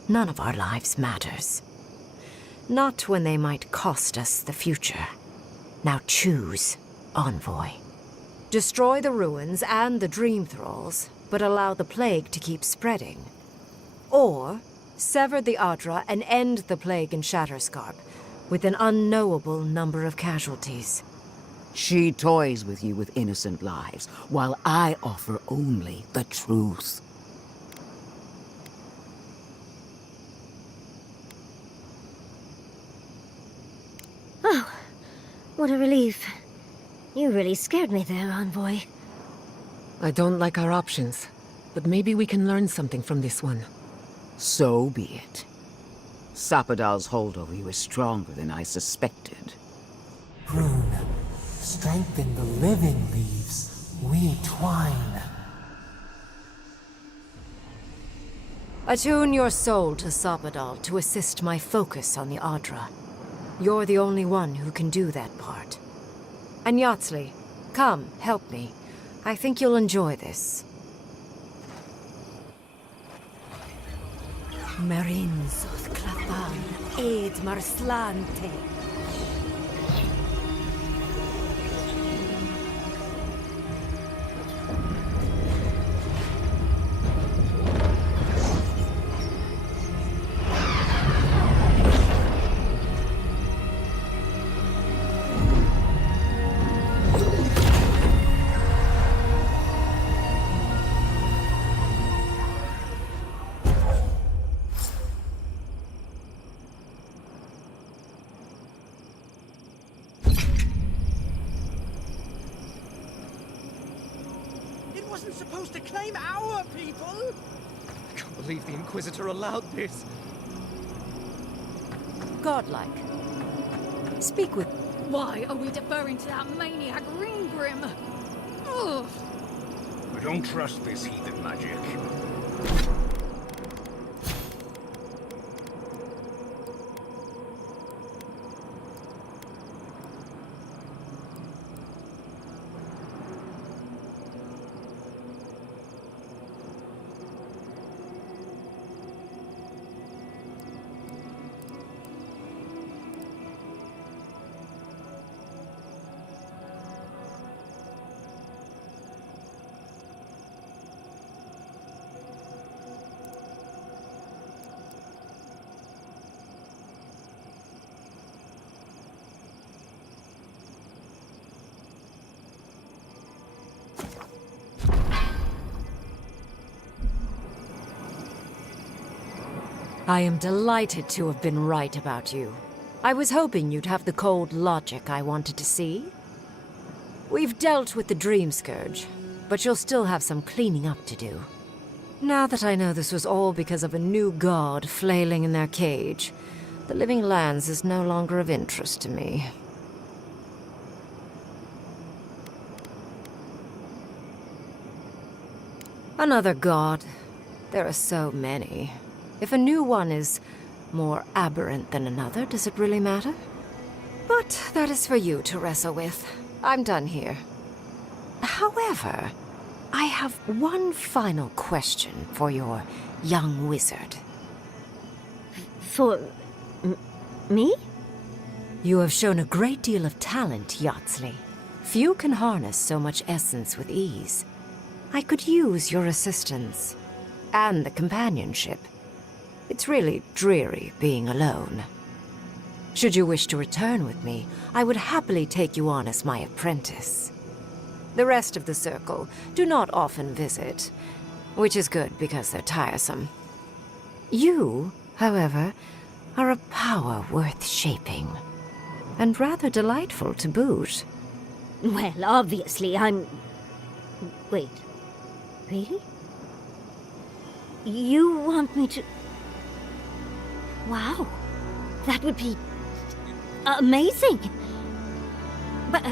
None of our lives matters. Not when they might cost us the future. Now choose, Envoy. Destroy the ruins and the Dream Thralls, but allow the plague to keep spreading. Or sever the Adra and end the plague in Shatterscarp, with an unknowable number of casualties. She toys with you with innocent lives, while I offer only the truth. Oh, what a relief. You really scared me there, Envoy. I don't like our options, but maybe we can learn something from this one. So be it. Sapadal's hold over you is stronger than I suspected. Rune, strengthen the living leaves. We twine. Attune your soul to Sapadal to assist my focus on the Adra. You're the only one who can do that part. And Yatsley, come, help me. I think you'll enjoy this. Marinzoth Clafan, Ed Marslante. Wasn't supposed to claim our people! I can't believe the Inquisitor allowed this. Godlike. Speak with... Why are we deferring to that maniac Ringgrim? Ugh. I don't trust this heathen magic. I am delighted to have been right about you. I was hoping you'd have the cold logic I wanted to see. We've dealt with the Dream Scourge, but you'll still have some cleaning up to do. Now that I know this was all because of a new god flailing in their cage, the Living Lands is no longer of interest to me. Another god. There are so many. If a new one is more aberrant than another, does it really matter? But that is for you to wrestle with. I'm done here. However, I have one final question for your young wizard. For... me? You have shown a great deal of talent, Yatsley. Few can harness so much essence with ease. I could use your assistance. And the companionship. It's really dreary being alone. Should you wish to return with me, I would happily take you on as my apprentice. The rest of the circle do not often visit, which is good because they're tiresome. You, however, are a power worth shaping, and rather delightful to boot. Well, obviously, I'm... Wait. Really? You want me to... Wow. That would be... amazing! But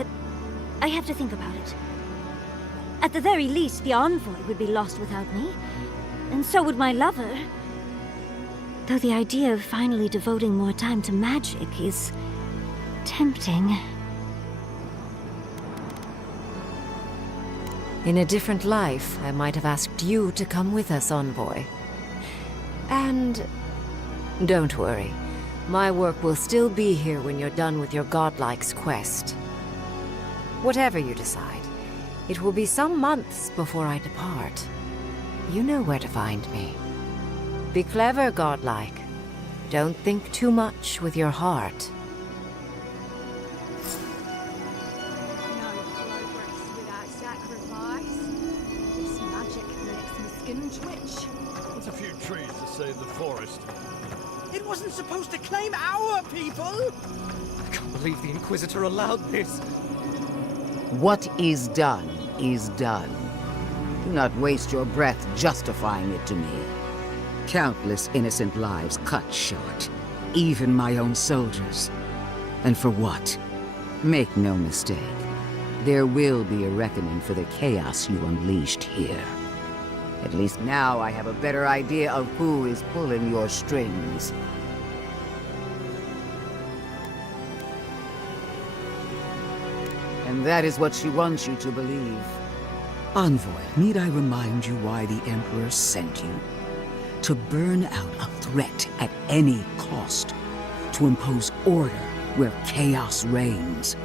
I have to think about it. At the very least, the envoy would be lost without me. And so would my lover. Though the idea of finally devoting more time to magic is... tempting. In a different life, I might have asked you to come with us, Envoy. And... don't worry. My work will still be here when you're done with your godlike's quest. Whatever you decide, it will be some months before I depart. You know where to find me. Be clever, godlike. Don't think too much with your heart. No progress without sacrifice. This magic makes my skin twitch. What's a few trees to save the forest? It wasn't supposed to claim our people! I can't believe the Inquisitor allowed this. What is done is done. Do not waste your breath justifying it to me. Countless innocent lives cut short, even my own soldiers. And for what? Make no mistake, there will be a reckoning for the chaos you unleashed here. At least now I have a better idea of who is pulling your strings. And that is what she wants you to believe. Envoy, need I remind you why the Emperor sent you? To burn out a threat at any cost. To impose order where chaos reigns.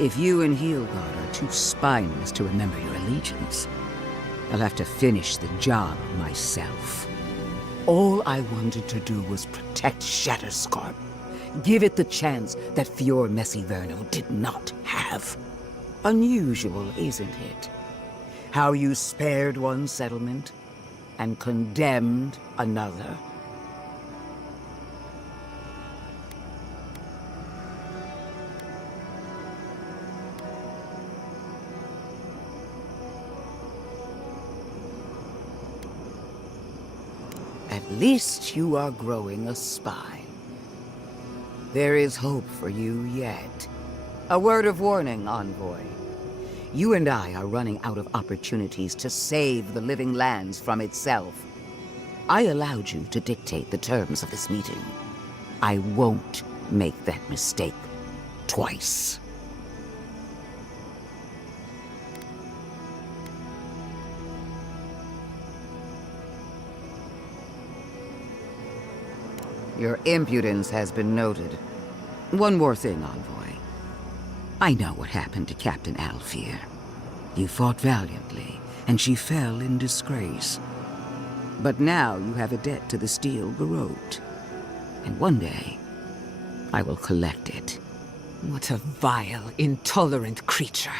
If you and Heelgard are too spineless to remember your allegiance, I'll have to finish the job myself. All I wanted to do was protect Shatterscarp. Give it the chance that Fior Messiverno did not have. Unusual, isn't it? How you spared one settlement and condemned another. At least you are growing a spine. There is hope for you yet. A word of warning, Envoy. You and I are running out of opportunities to save the Living Lands from itself. I allowed you to dictate the terms of this meeting. I won't make that mistake twice. Your impudence has been noted. One more thing, Envoy. I know what happened to Captain Alfear. You fought valiantly, and she fell in disgrace. But now you have a debt to the Steel Garrote. And one day, I will collect it. What a vile, intolerant creature.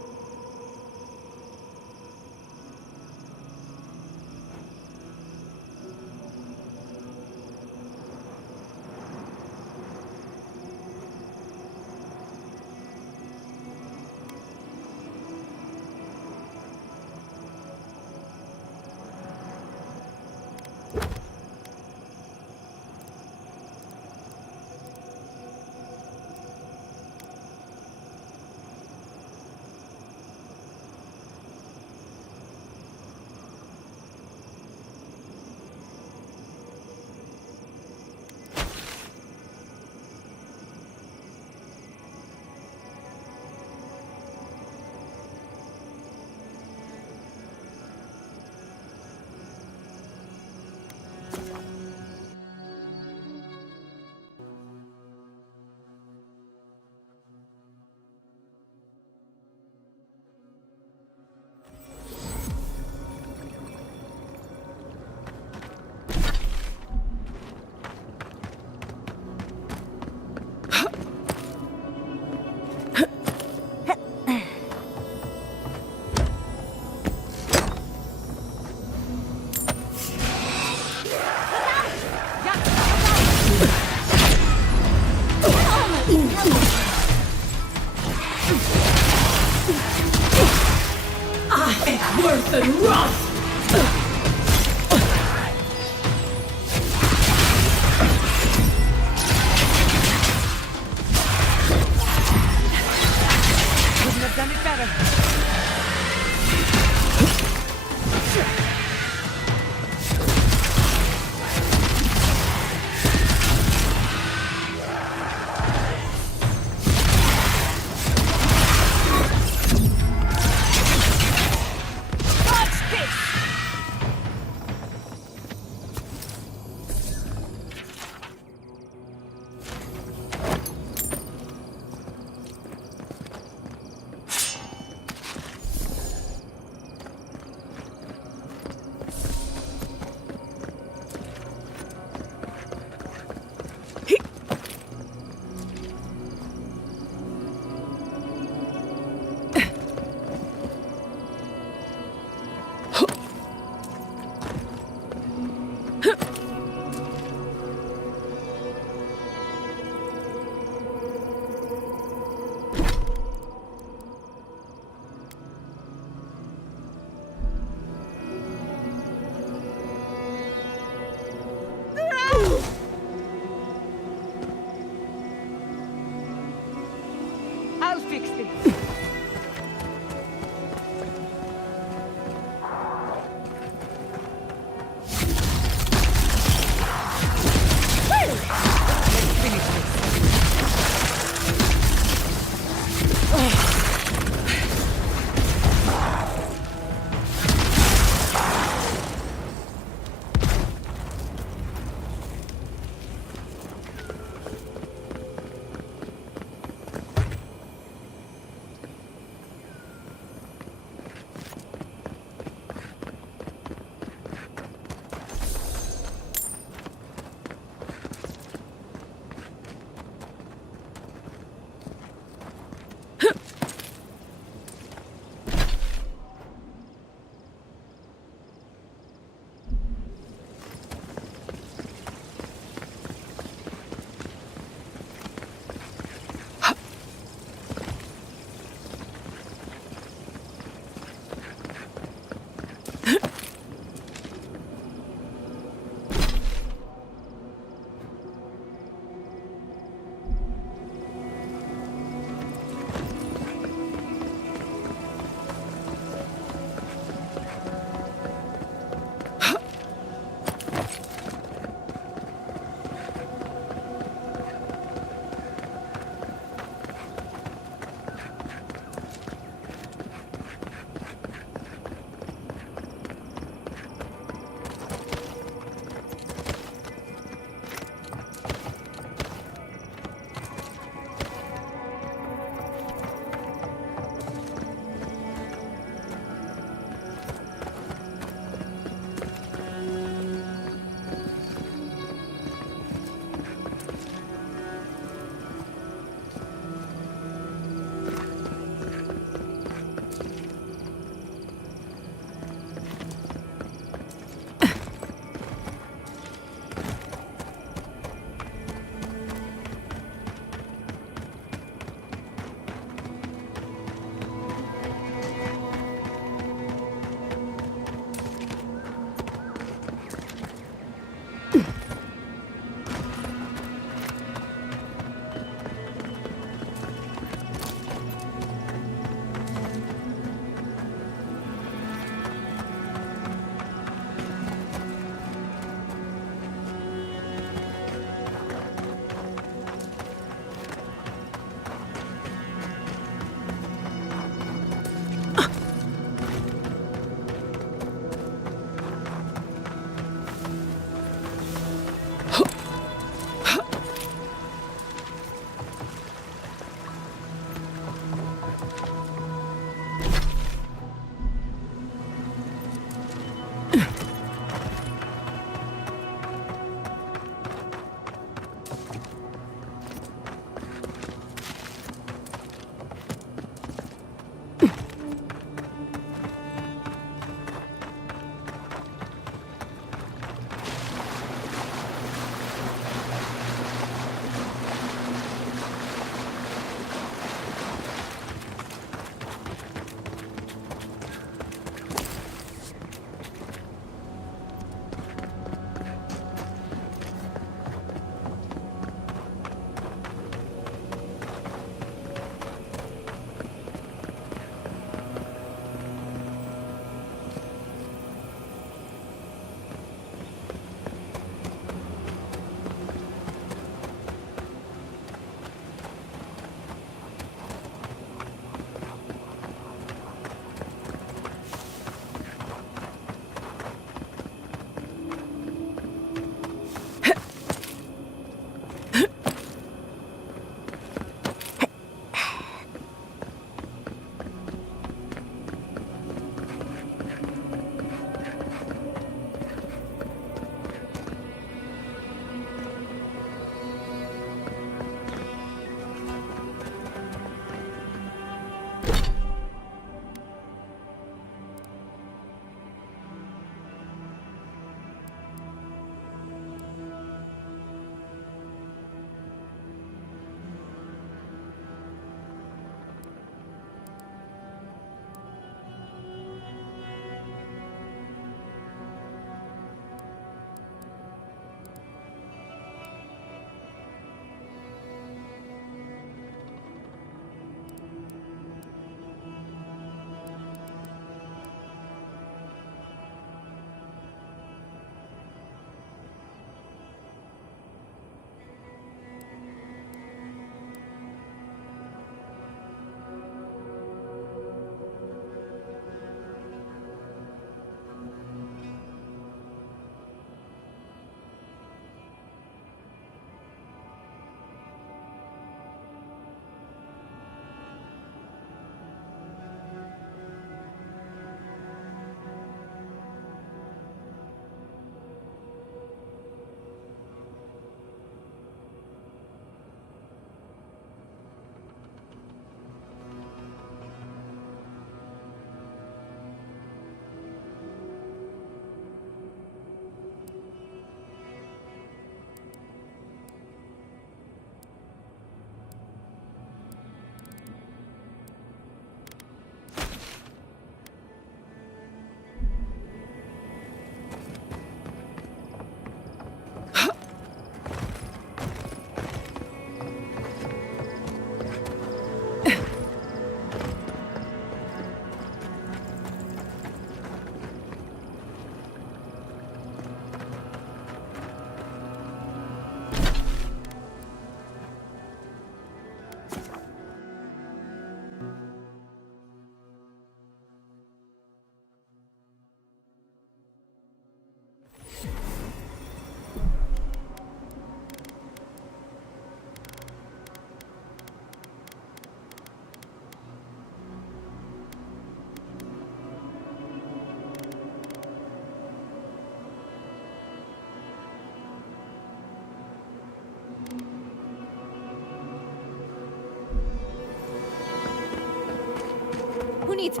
Wait!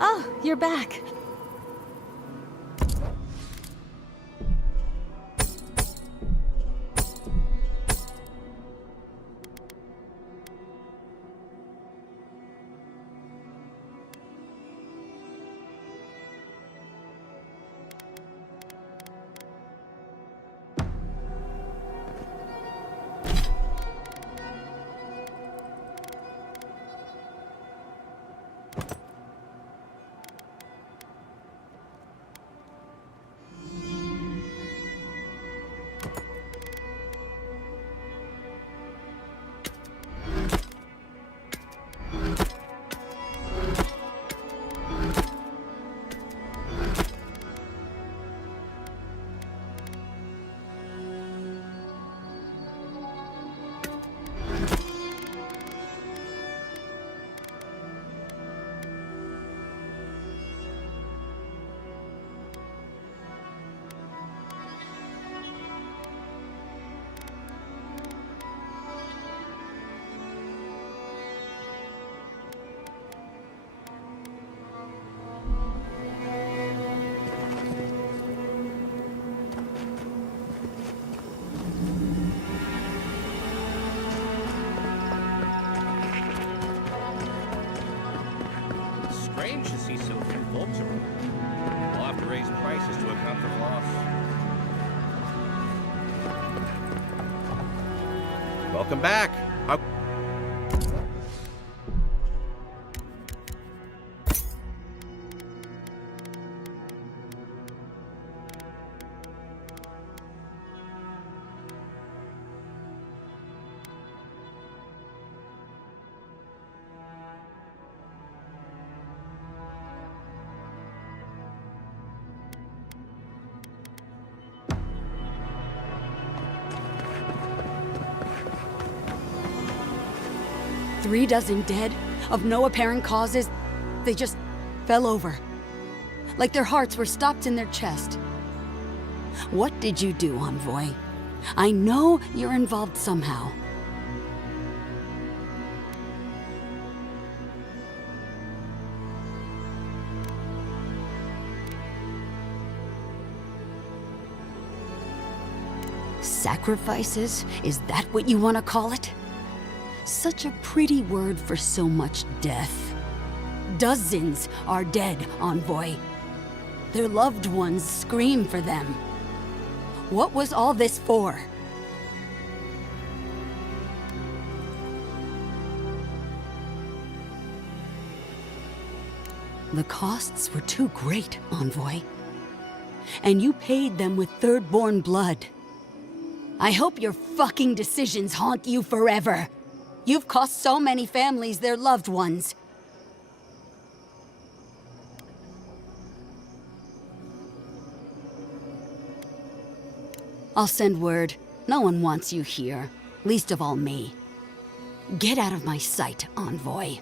Oh, you're back. Strange to see so few folks around. We'll have to raise prices to account for loss. Welcome back. Three dozen dead, of no apparent causes. They just fell over. Like their hearts were stopped in their chest. What did you do, Envoy? I know you're involved somehow. Sacrifices? Is that what you want to call it? Such a pretty word for so much death. Dozens are dead, Envoy. Their loved ones scream for them. What was all this for? The costs were too great, Envoy. And you paid them with third-born blood. I hope your fucking decisions haunt you forever. You've cost so many families their loved ones. I'll send word. No one wants you here, least of all me. Get out of my sight, Envoy.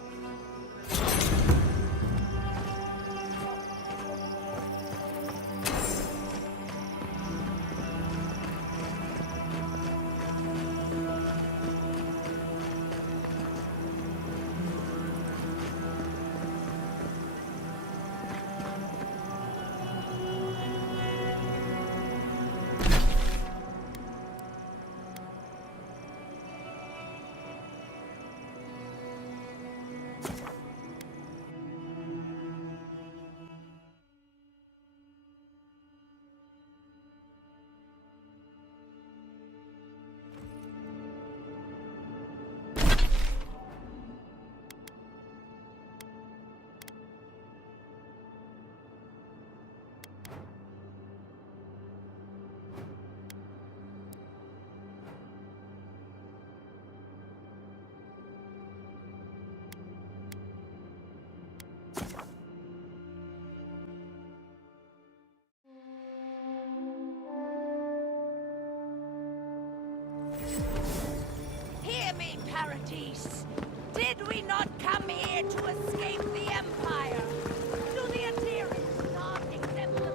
Hear me, Paradis. Did we not come here to escape the Empire? Do the Atirians not accept the...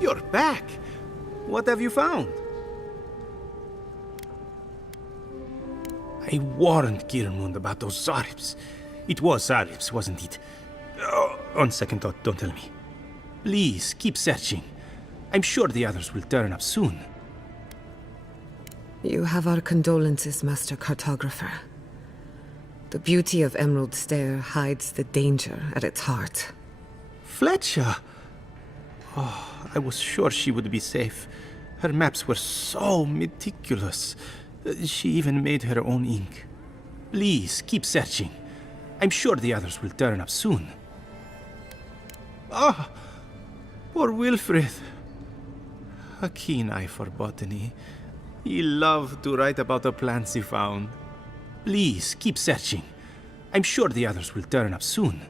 You're back. What have you found? I warned Kirmund about those Zaribs. It was Zaribs, wasn't it? Oh, on second thought, don't tell me. Please, keep searching. I'm sure the others will turn up soon. You have our condolences, Master Cartographer. The beauty of Emerald Stair hides the danger at its heart. Fletcher! Oh, I was sure she would be safe. Her maps were so meticulous. She even made her own ink. Please, keep searching. I'm sure the others will turn up soon. Ah! Poor Wilfred. A keen eye for botany. He loved to write about the plants he found. Please, keep searching. I'm sure the others will turn up soon.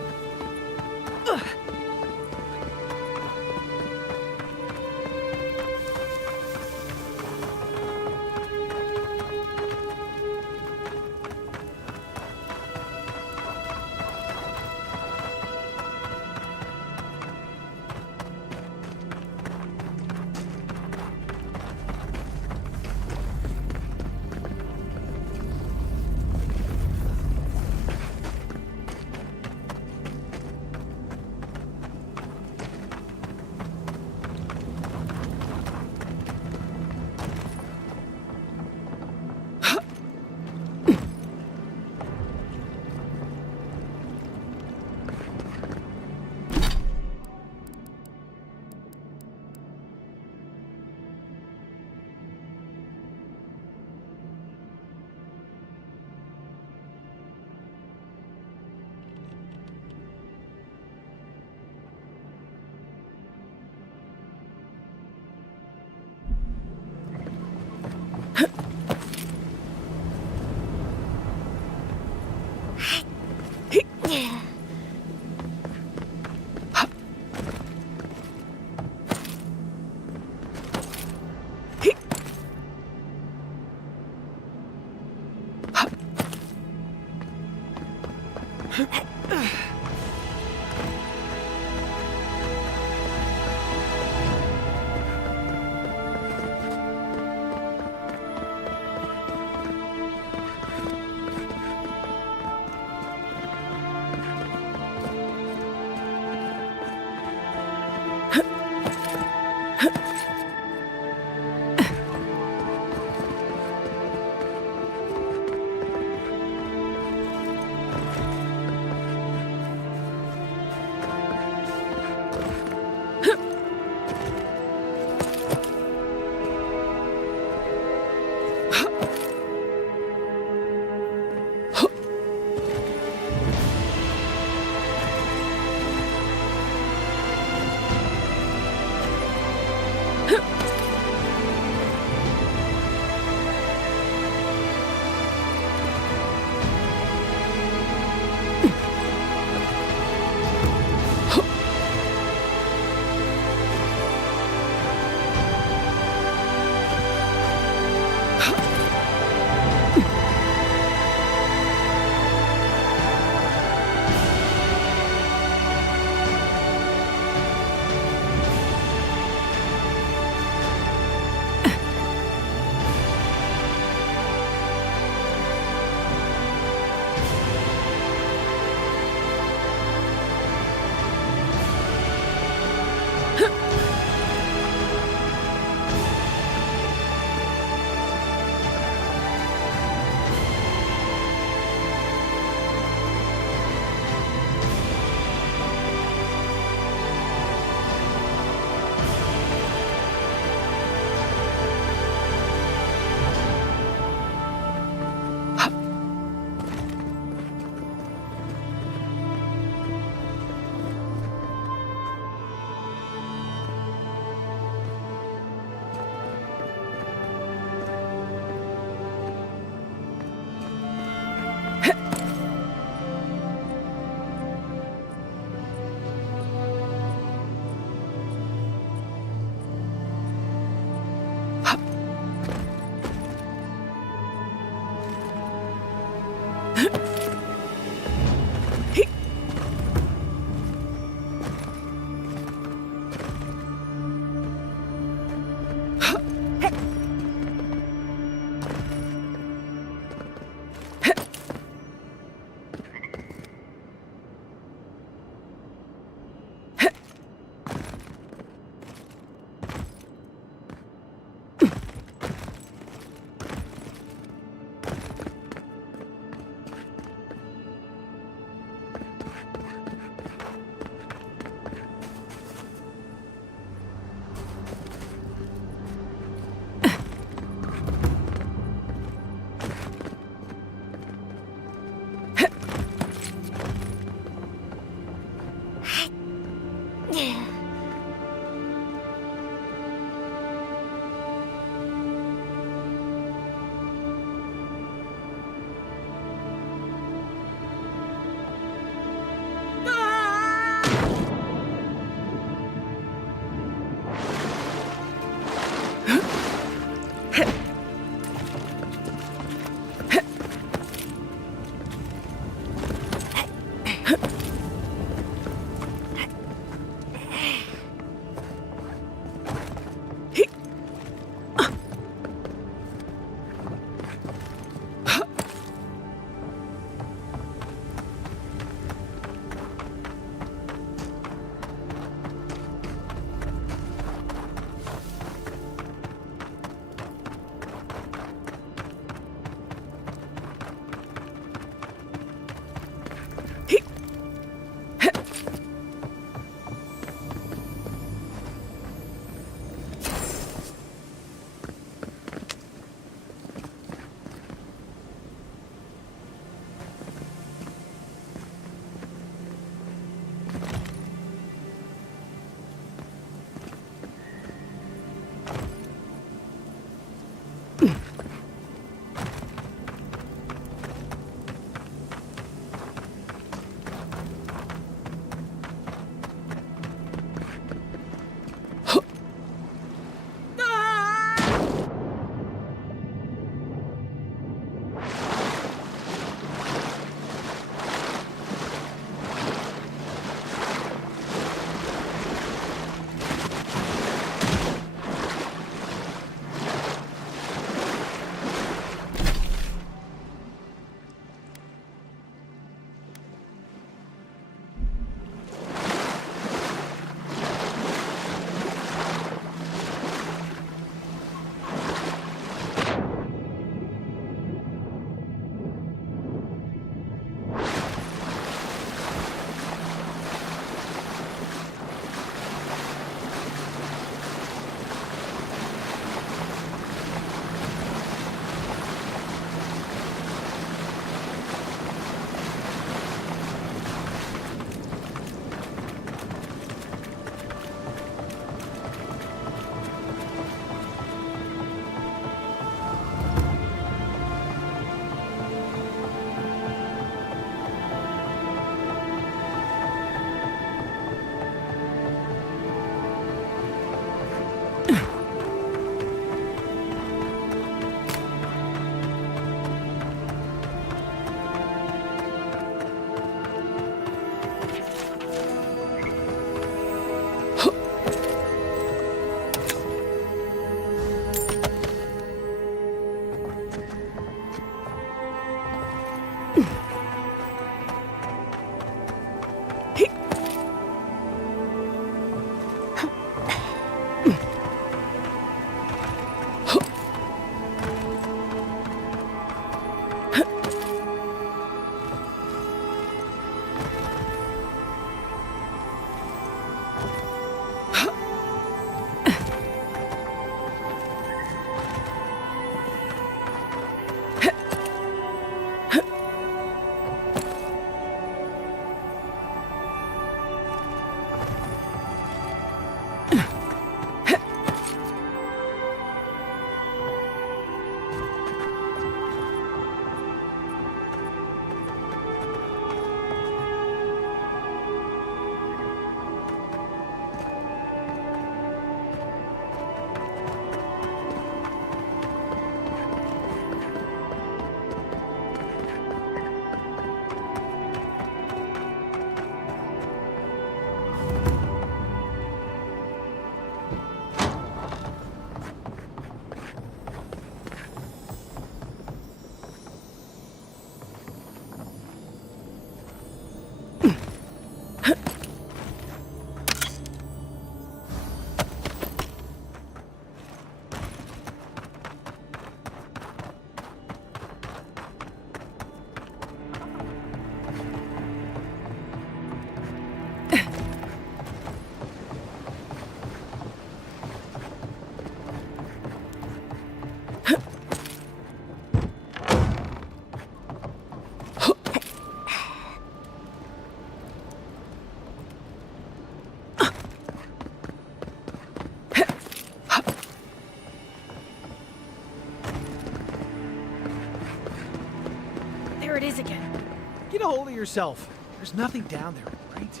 There it is again. Get a hold of yourself. There's nothing down there, right?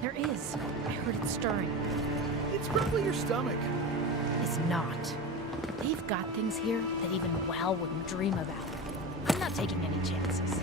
There is. I heard it stirring. It's probably your stomach. It's not. They've got things here that even Wal wouldn't dream about. I'm not taking any chances.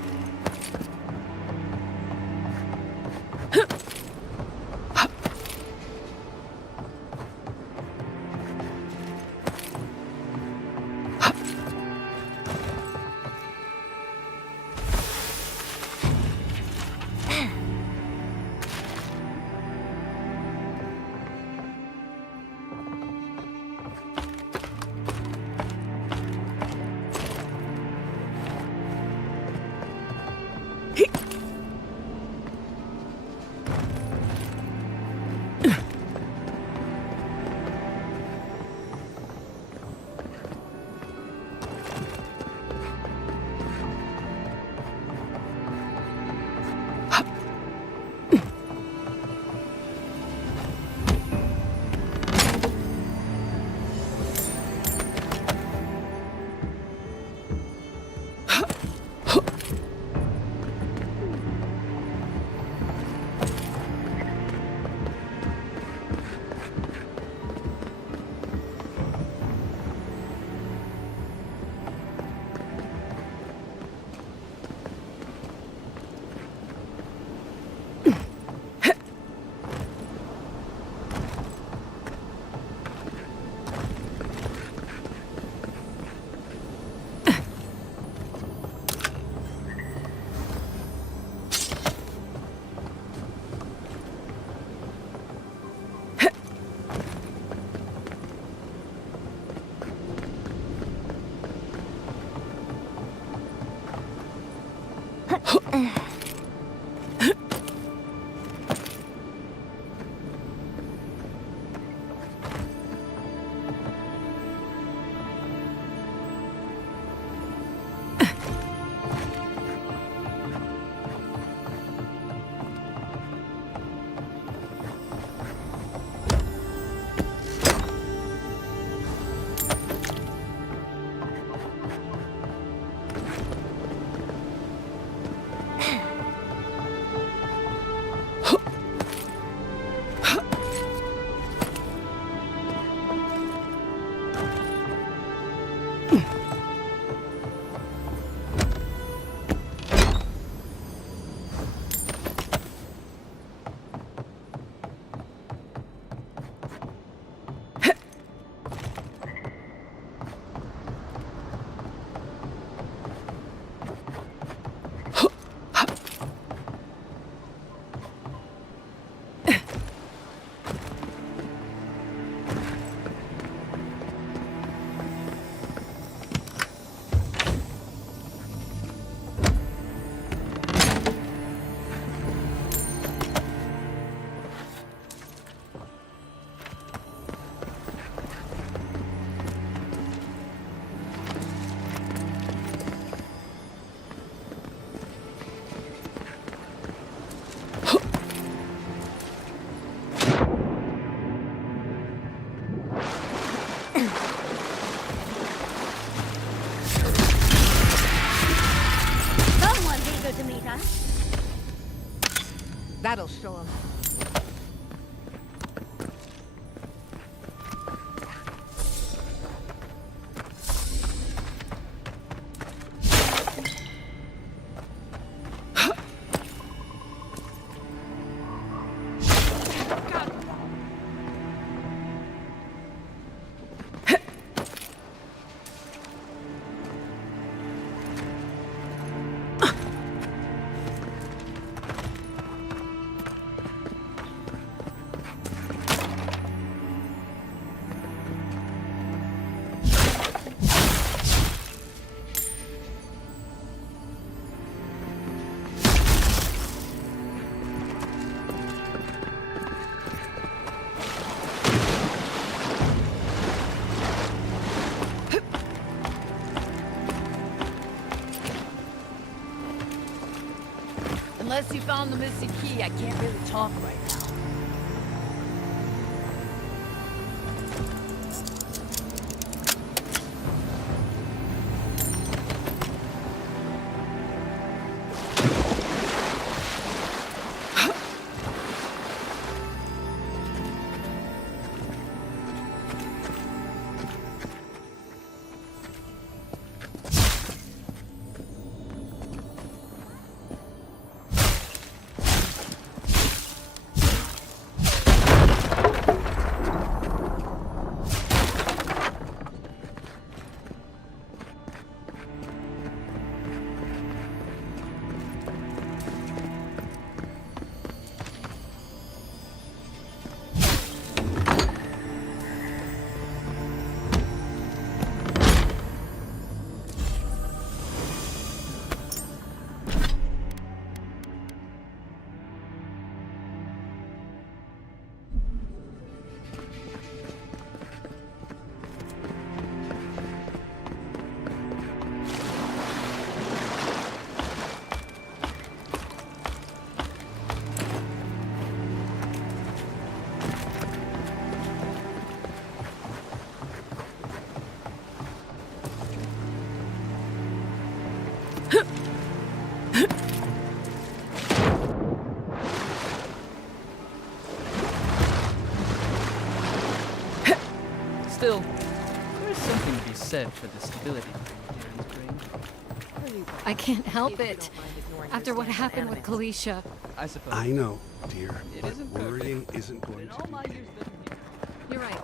That'll show him. Unless you found the missing key, I can't really talk right now. Still, there's something to be said for the stability Darren's bring. I can't help it. After what happened with Kalisha. I suppose. I know, dear, It but isn't perfect. worrying isn't going to be. You're right.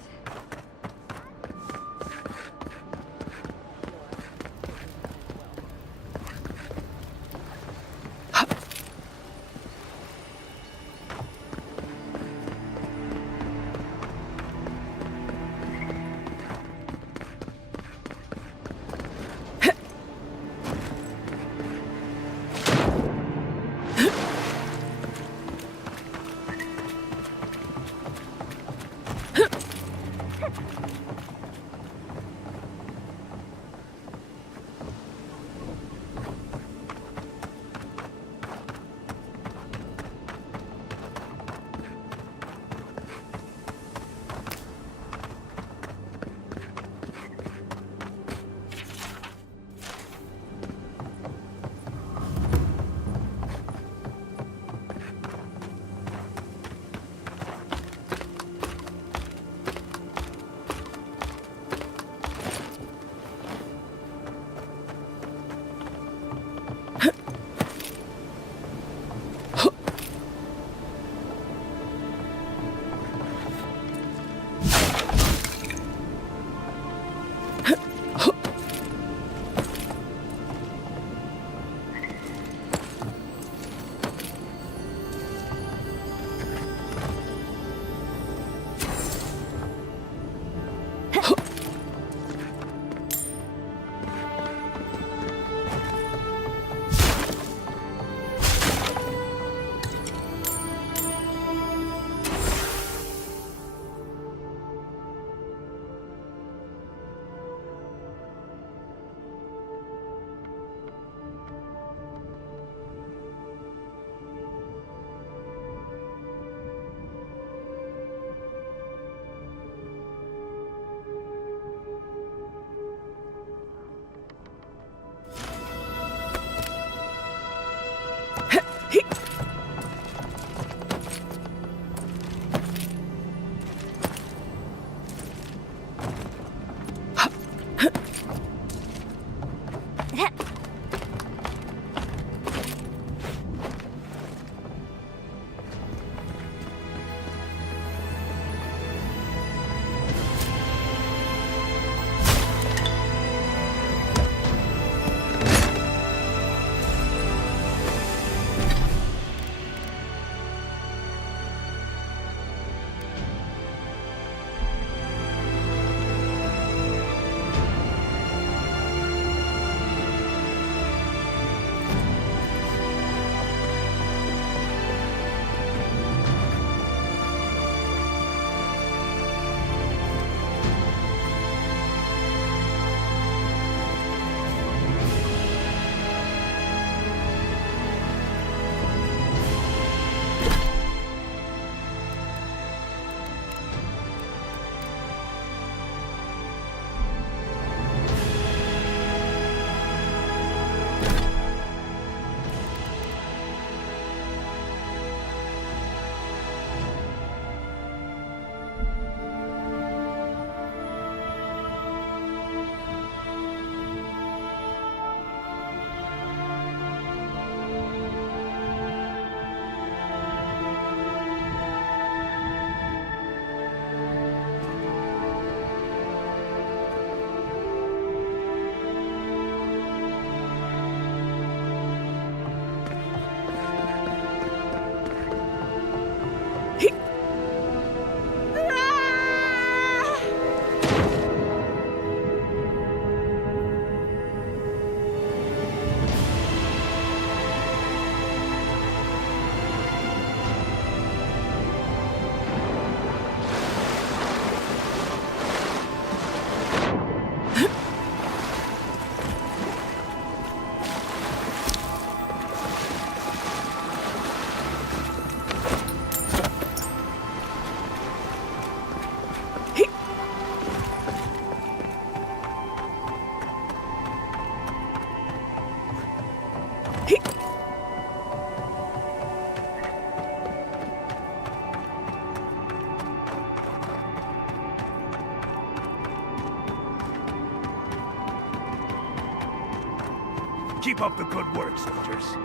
Keep up the good work, soldiers.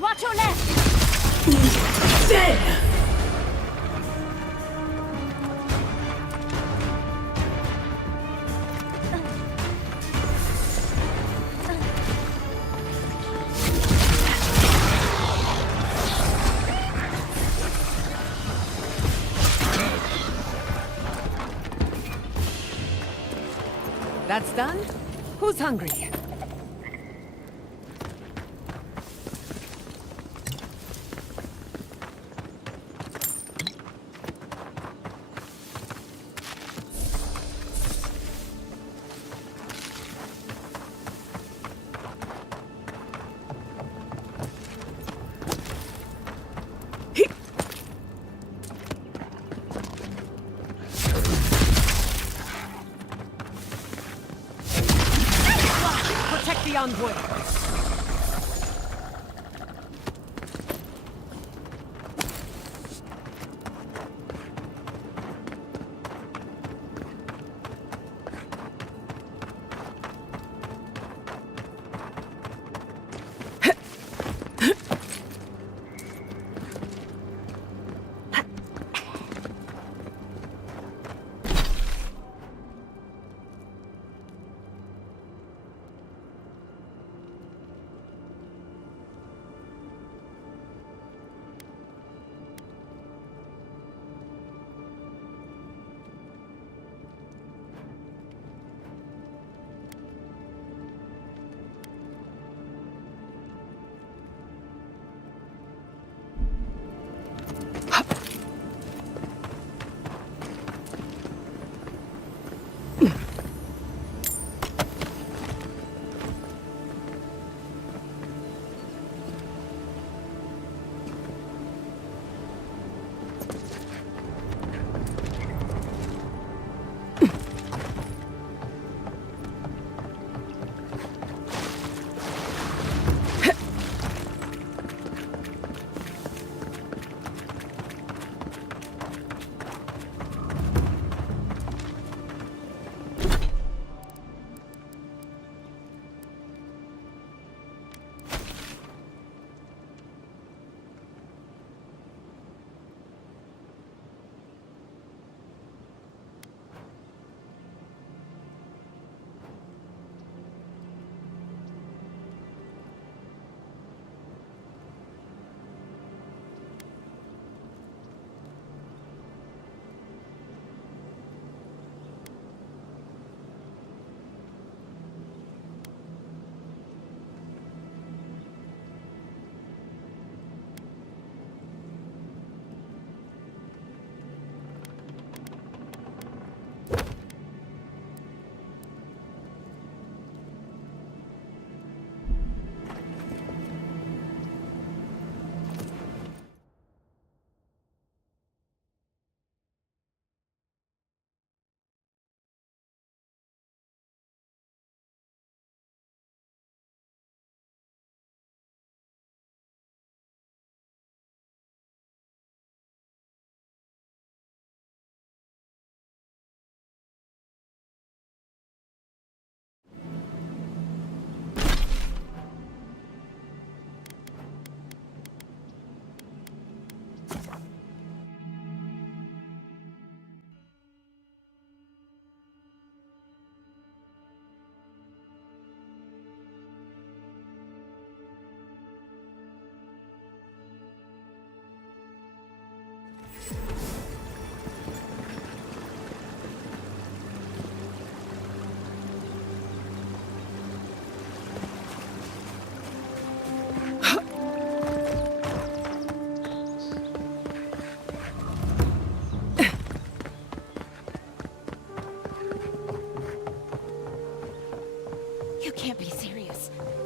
Watch your left! Dead! That's done? Who's hungry? Protect the envoy!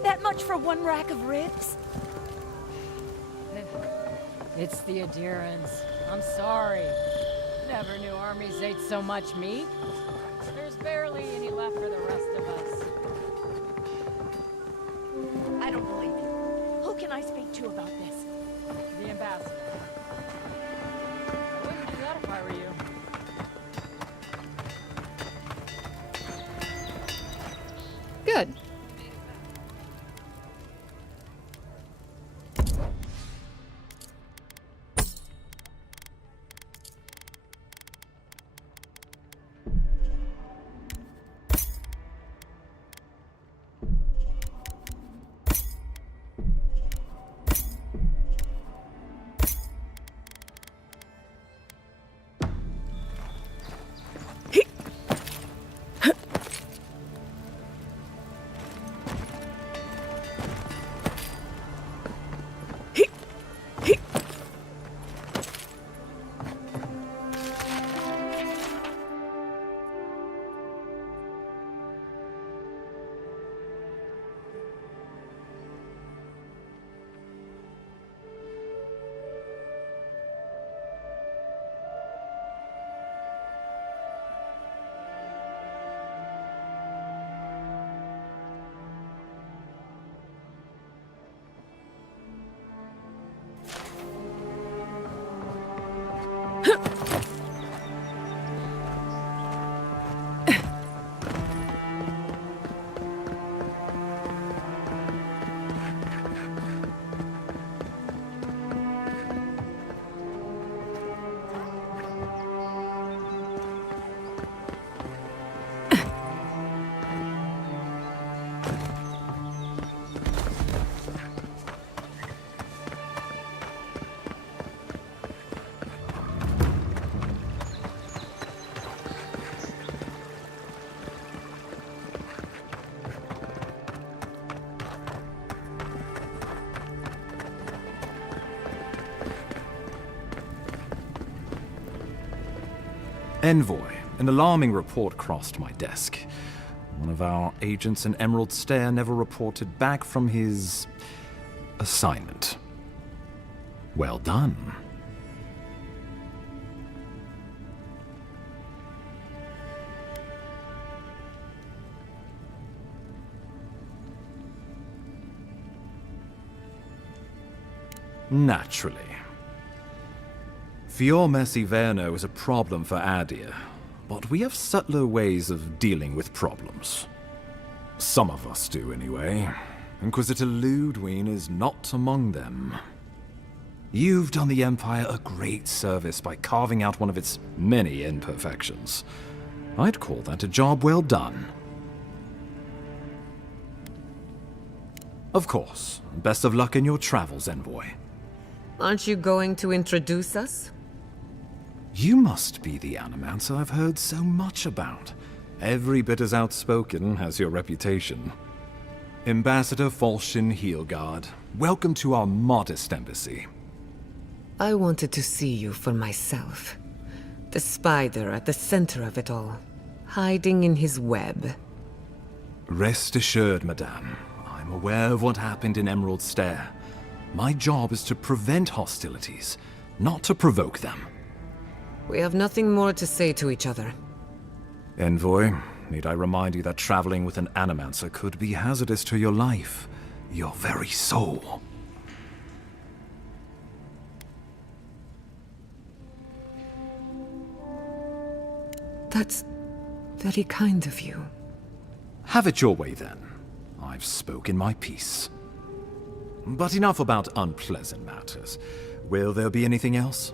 That much for one rack of ribs? It's the adherents. I'm sorry. Never knew armies ate so much meat. There's barely any left for the rest of us. I don't believe you. Who can I speak to about this? The ambassador. I wouldn't do that if I were you. Good. Envoy, an alarming report crossed my desk. One of our agents in Emerald Stair never reported back from his assignment. Well done. Naturally. Fior Merciverno is a problem for Adir, but we have subtler ways of dealing with problems. Some of us do, anyway. Inquisitor Ludwig is not among them. You've done the Empire a great service by carving out one of its many imperfections. I'd call that a job well done. Of course, best of luck in your travels, Envoy. Aren't you going to introduce us? You must be the Animancer I've heard so much about. Every bit as outspoken as your reputation. Ambassador Falshin Heelguard, welcome to our modest embassy. I wanted to see you for myself. The spider at the center of it all, hiding in his web. Rest assured, Madame. I'm aware of what happened in Emerald Stair. My job is to prevent hostilities, not to provoke them. We have nothing more to say to each other. Envoy, need I remind you that traveling with an Animancer could be hazardous to your life, your very soul. That's very kind of you. Have it your way, then. I've spoken my piece. But enough about unpleasant matters. Will there be anything else?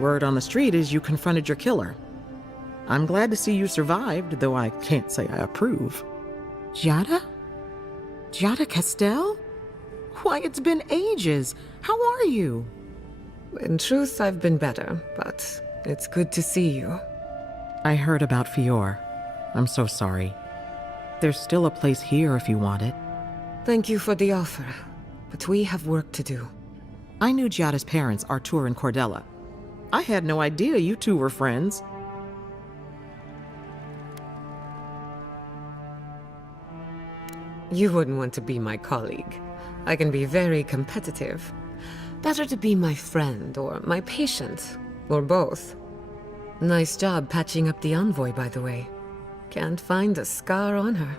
Word on the street is you confronted your killer. I'm glad to see you survived, though I can't say I approve. Giada? Giada Castell? Why, it's been ages. How are you? In truth, I've been better, but it's good to see you. I heard about Fior. I'm so sorry. There's still a place here if you want it. Thank you for the offer, but we have work to do. I knew Giada's parents, Artur and Cordella. I had no idea you two were friends. You wouldn't want to be my colleague. I can be very competitive. Better to be my friend or my patient, or both. Nice job patching up the envoy, by the way. Can't find a scar on her.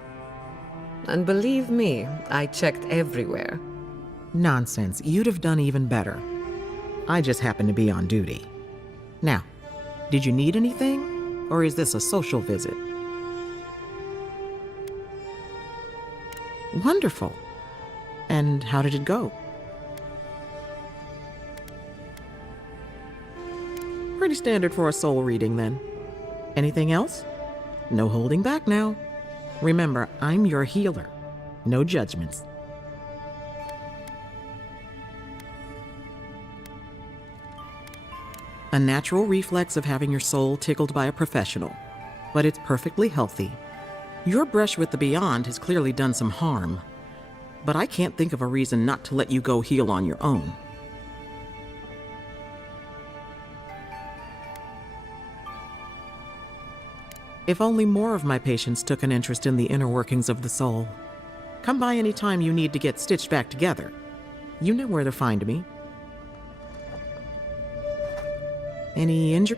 And believe me, I checked everywhere. Nonsense. You'd have done even better. I just happened to be on duty. Now, did you need anything? Or is this a social visit? Wonderful. And how did it go? Pretty standard for a soul reading, then. Anything else? No holding back now. Remember, I'm your healer. No judgments. A natural reflex of having your soul tickled by a professional, but it's perfectly healthy. Your brush with the Beyond has clearly done some harm, but I can't think of a reason not to let you go heal on your own. If only more of my patients took an interest in the inner workings of the soul. Come by any time you need to get stitched back together. You know where to find me. Any injury?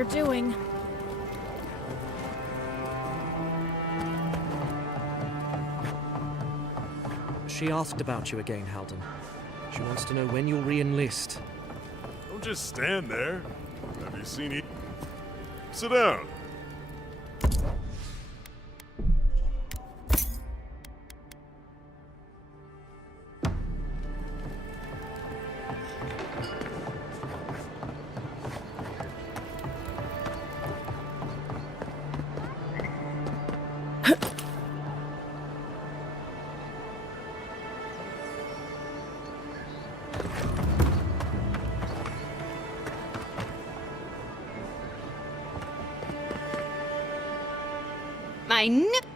you're doing. She asked about you again, Halden. She wants to know when you'll re-enlist. Don't just stand there. Have you seen it? Sit down. My nip.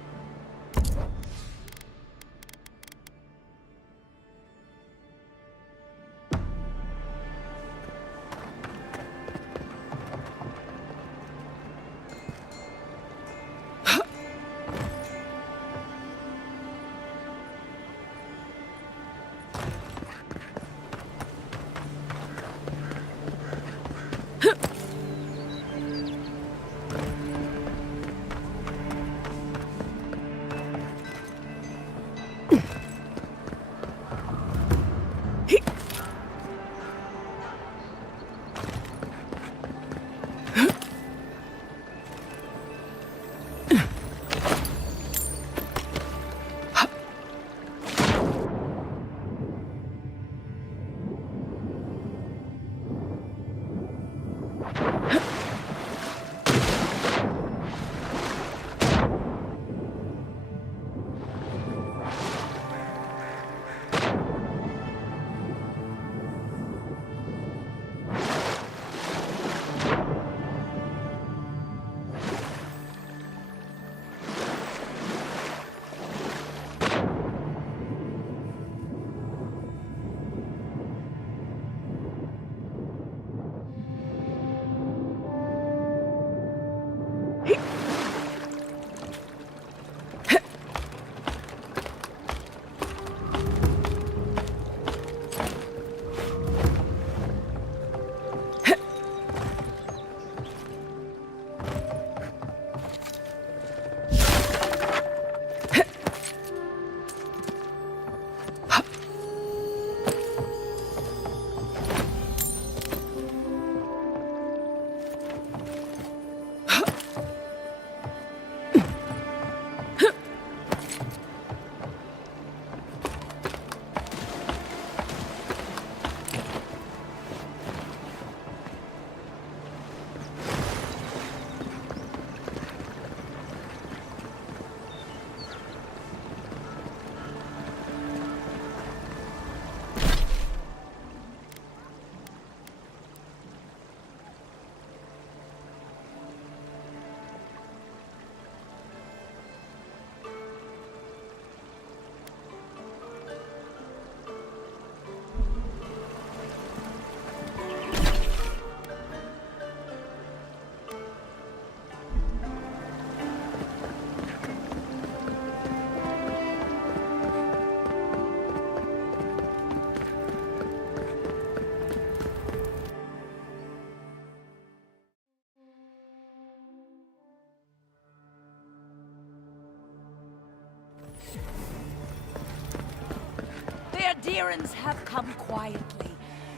The Adherents have come quietly.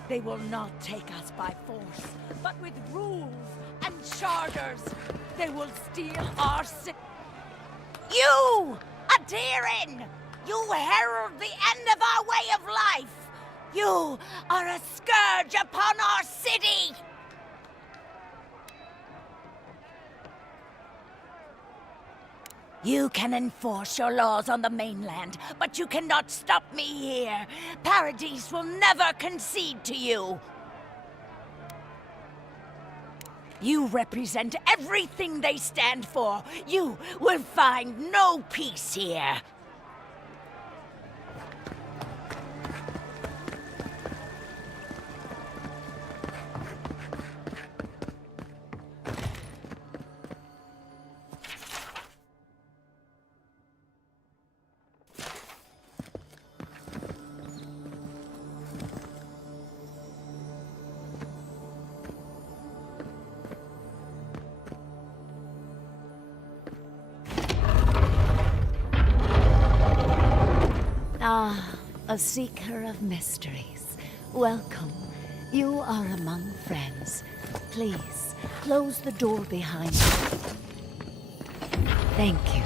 They will not take us by force, but with rules and charters. They will steal our You! Adherin! You herald the end of our way of life! You are a scourge upon our city! You can enforce your laws on the mainland, but you cannot stop me here. Paradise will never concede to you. You represent everything they stand for. You will find no peace here. Ah, a seeker of mysteries. Welcome. You are among friends. Please, close the door behind you. Thank you.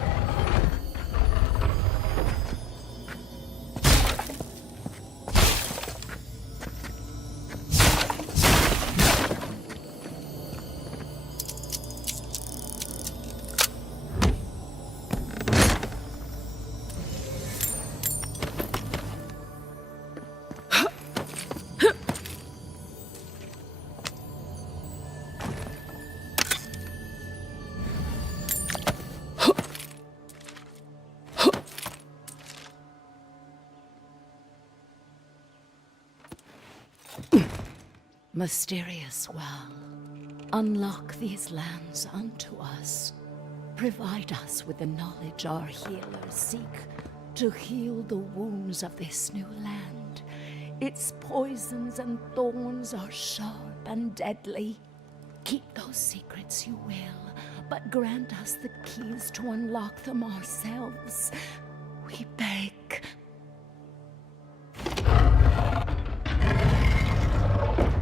Mysterious well, unlock these lands unto us. Provide us with the knowledge our healers seek to heal the wounds of this new land. Its poisons and thorns are sharp and deadly. Keep those secrets you will, but grant us the keys to unlock them ourselves. We beg.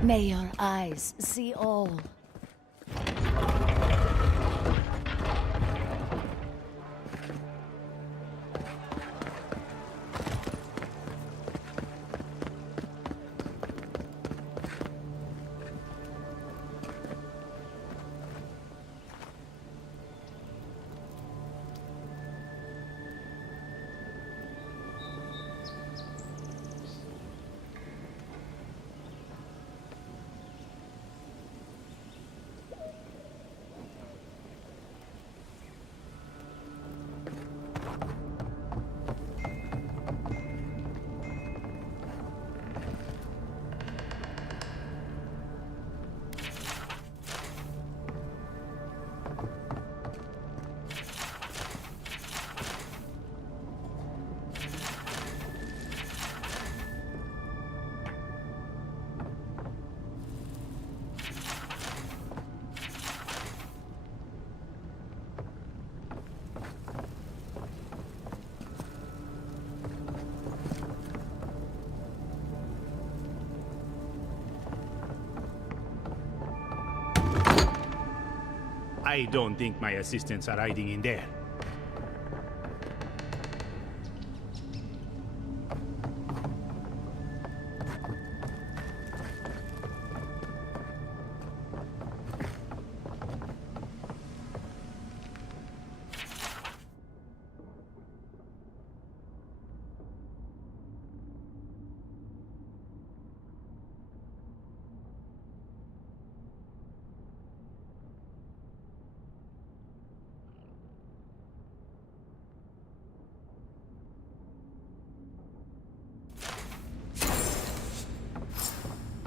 May your eyes see all. I don't think my assistants are hiding in there.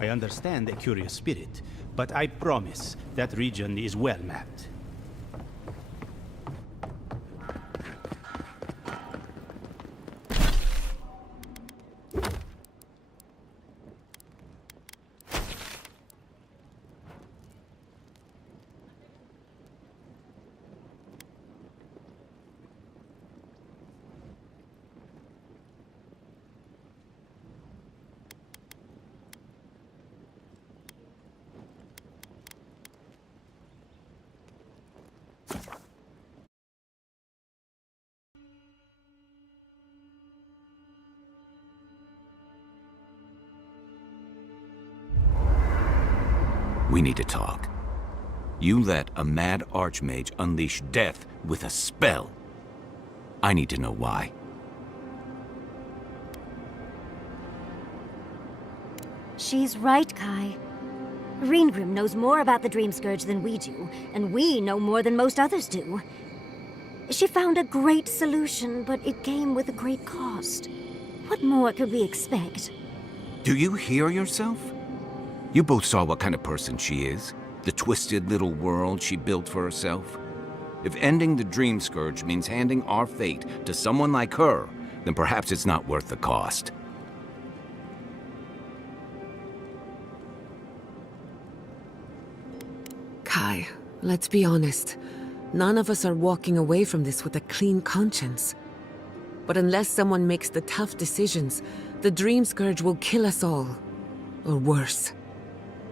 I understand a curious spirit, but I promise that region is well mapped. We need to talk. You let a mad archmage unleash death with a spell. I need to know why. She's right, Kai. Reengrim knows more about the Dream Scourge than we do, and we know more than most others do. She found a great solution, but it came with a great cost. What more could we expect? Do you hear yourself? You both saw what kind of person she is. The twisted little world she built for herself. If ending the Dream Scourge means handing our fate to someone like her, then perhaps it's not worth the cost. Kai, let's be honest. None of us are walking away from this with a clean conscience. But unless someone makes the tough decisions, the Dream Scourge will kill us all. Or worse.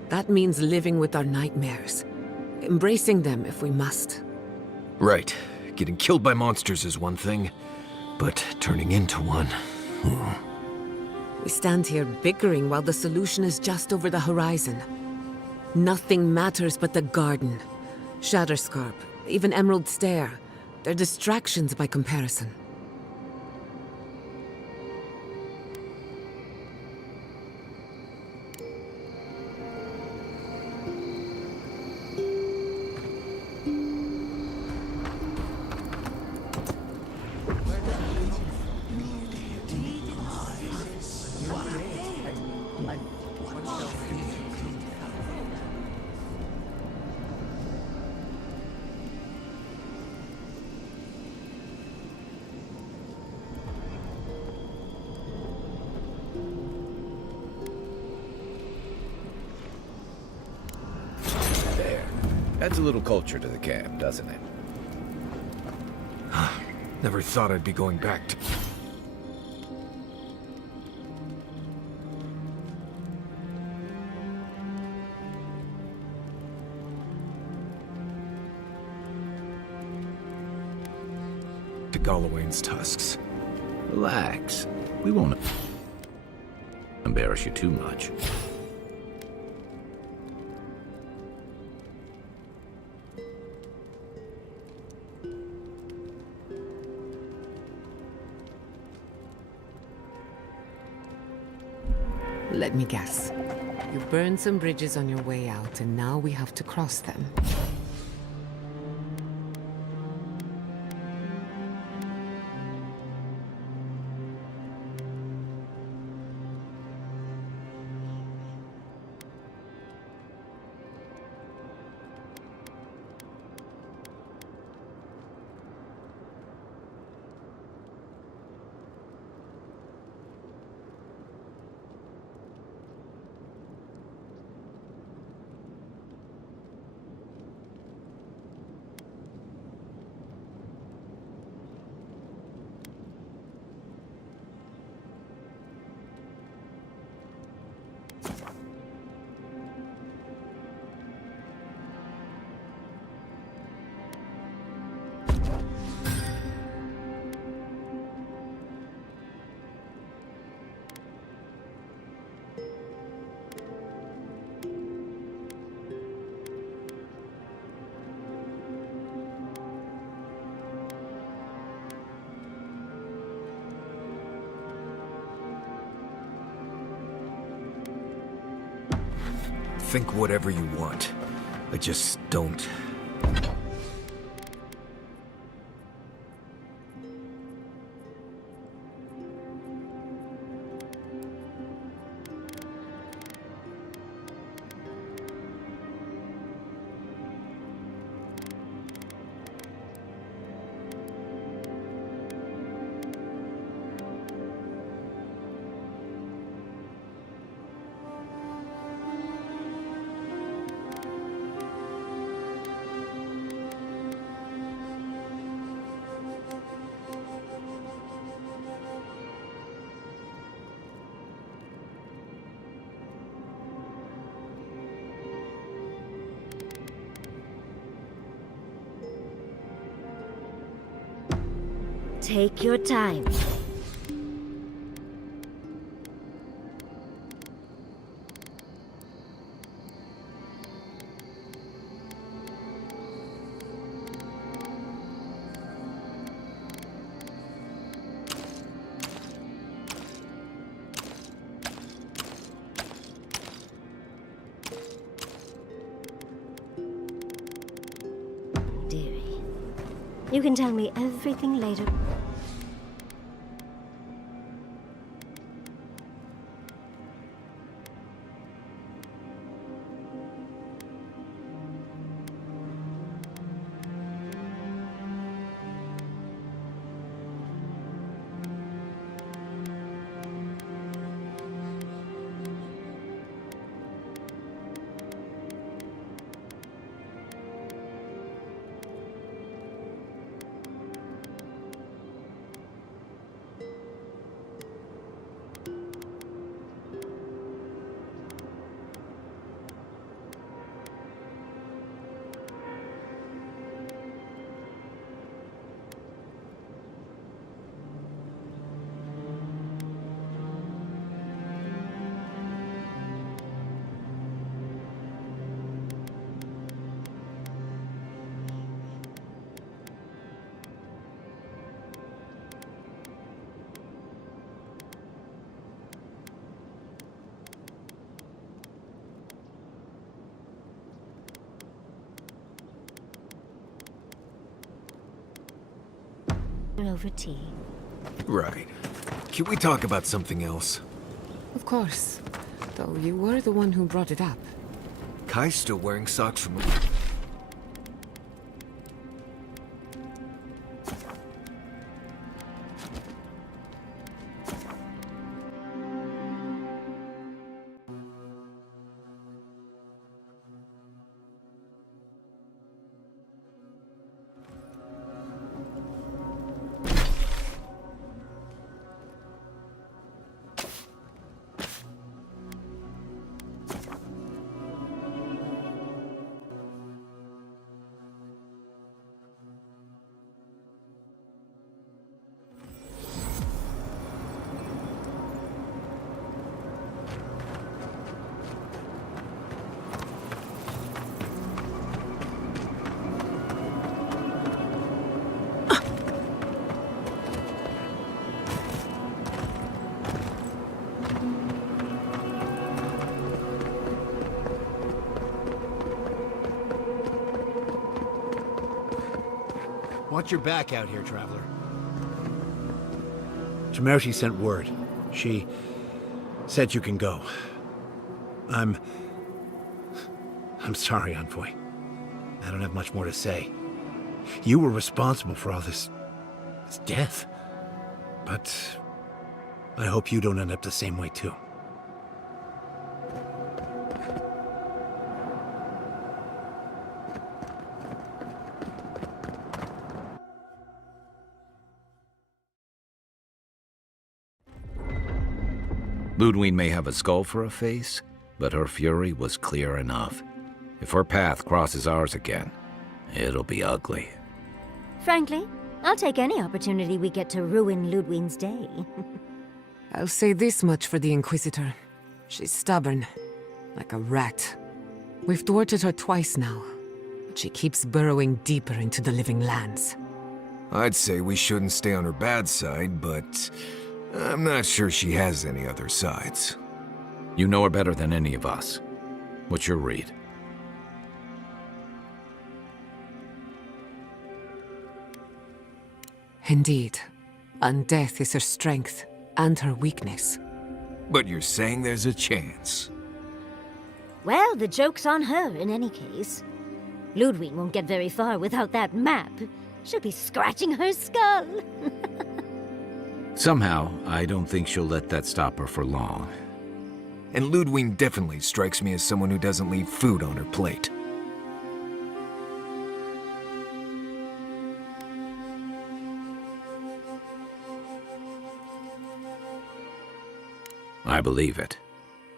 That means living with our nightmares. Embracing them if we must. Right. Getting killed by monsters is one thing, but turning into one... We stand here bickering while the solution is just over the horizon. Nothing matters but the garden. Shatterscarp, even Emerald Stair. They're distractions by comparison. Adds a little culture to the camp, doesn't it? Never thought I'd be going back to... to Galawain's tusks. Relax. We won't embarrass you too much. Let me guess. You burned some bridges on your way out, and now we have to cross them. Think whatever you want. I just don't. Take your time. Dearie, you can tell me everything later. over tea. Right. Can we talk about something else? Of course. Though you were the one who brought it up. Kai's still wearing socks from... Watch your back out here, traveler. Jamershi sent word. She said you can go. I'm sorry, Envoy. I don't have much more to say. You were responsible for all this death. But I hope you don't end up the same way, too. Ludwig may have a skull for a face, but her fury was clear enough. If her path crosses ours again, it'll be ugly. Frankly, I'll take any opportunity we get to ruin Ludwig's day. I'll say this much for the Inquisitor. She's stubborn, like a rat. We've thwarted her twice now, but she keeps burrowing deeper into the living lands. I'd say we shouldn't stay on her bad side, but I'm not sure she has any other sides. You know her better than any of us. What's your read? Indeed. Undeath is her strength and her weakness. But you're saying there's a chance? Well, the joke's on her in any case. Ludwig won't get very far without that map. She'll be scratching her skull. Somehow, I don't think she'll let that stop her for long. And Ludwig definitely strikes me as someone who doesn't leave food on her plate. I believe it.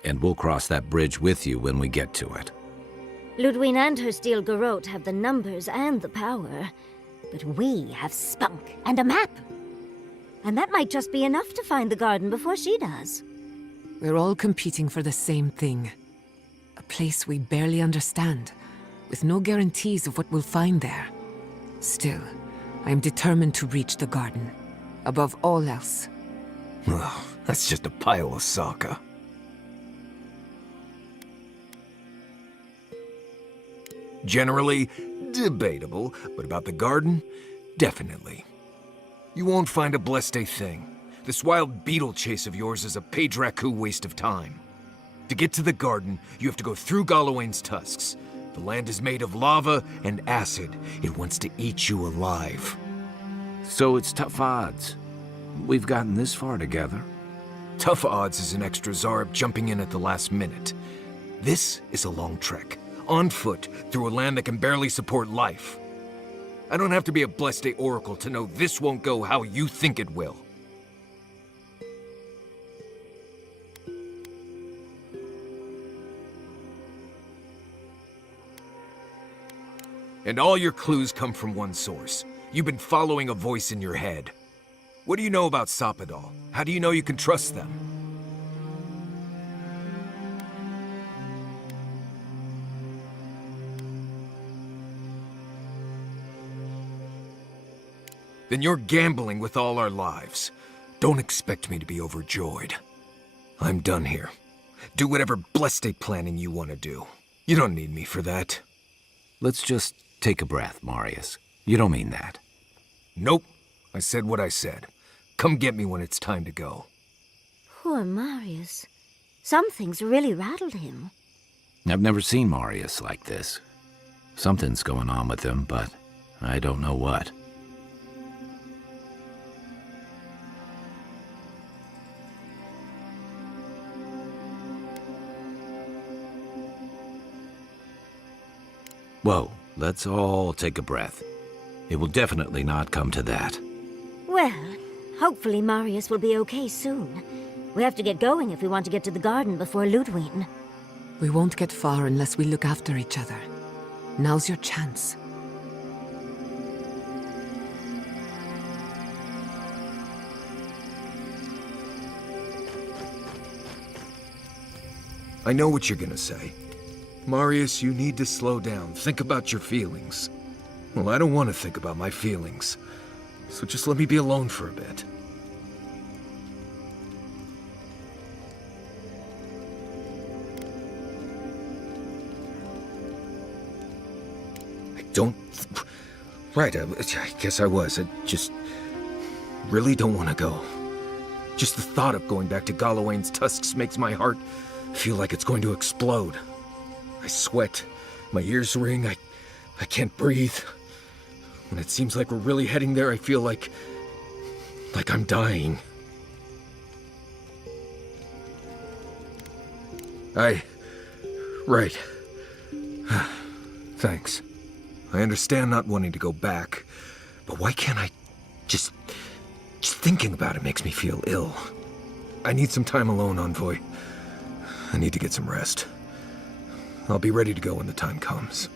And we'll cross that bridge with you when we get to it. Ludwig and her steel garrote have the numbers and the power. But we have spunk and a map. And that might just be enough to find the garden before she does. We're all competing for the same thing. A place we barely understand, with no guarantees of what we'll find there. Still, I am determined to reach the garden, above all else. Ugh, that's just a pile of Sokka. Generally, debatable, but about the garden, definitely. You won't find a Bleste thing. This wild beetle chase of yours is a Padraku waste of time. To get to the garden, you have to go through Galawain's tusks. The land is made of lava and acid. It wants to eat you alive. So it's tough odds. We've gotten this far together. Tough odds is an extra Zarb jumping in at the last minute. This is a long trek, on foot, through a land that can barely support life. I don't have to be a Bleste oracle to know this won't go how you think it will. And all your clues come from one source. You've been following a voice in your head. What do you know about Soppadal? How do you know you can trust them? Then you're gambling with all our lives. Don't expect me to be overjoyed. I'm done here. Do whatever Bleste planning you want to do. You don't need me for that. Let's just take a breath, Marius. You don't mean that. Nope. I said what I said. Come get me when it's time to go. Poor Marius. Something's really rattled him. I've never seen Marius like this. Something's going on with him, but I don't know what. Whoa, let's all take a breath. It will definitely not come to that. Well, hopefully Marius will be okay soon. We have to get going if we want to get to the garden before Ludwig. We won't get far unless we look after each other. Now's your chance. I know what you're gonna say. Marius, you need to slow down. Think about your feelings. Well, I don't want to think about my feelings. So just let me be alone for a bit. I don't... Right, I guess I was. I just really don't want to go. Just the thought of going back to Galawain's tusks makes my heart feel like it's going to explode. I sweat, my ears ring, I can't breathe. When it seems like we're really heading there, I feel like I'm dying. Right. Thanks. I understand not wanting to go back, but why can't I just thinking about it makes me feel ill. I need some time alone, Envoy. I need to get some rest. I'll be ready to go when the time comes.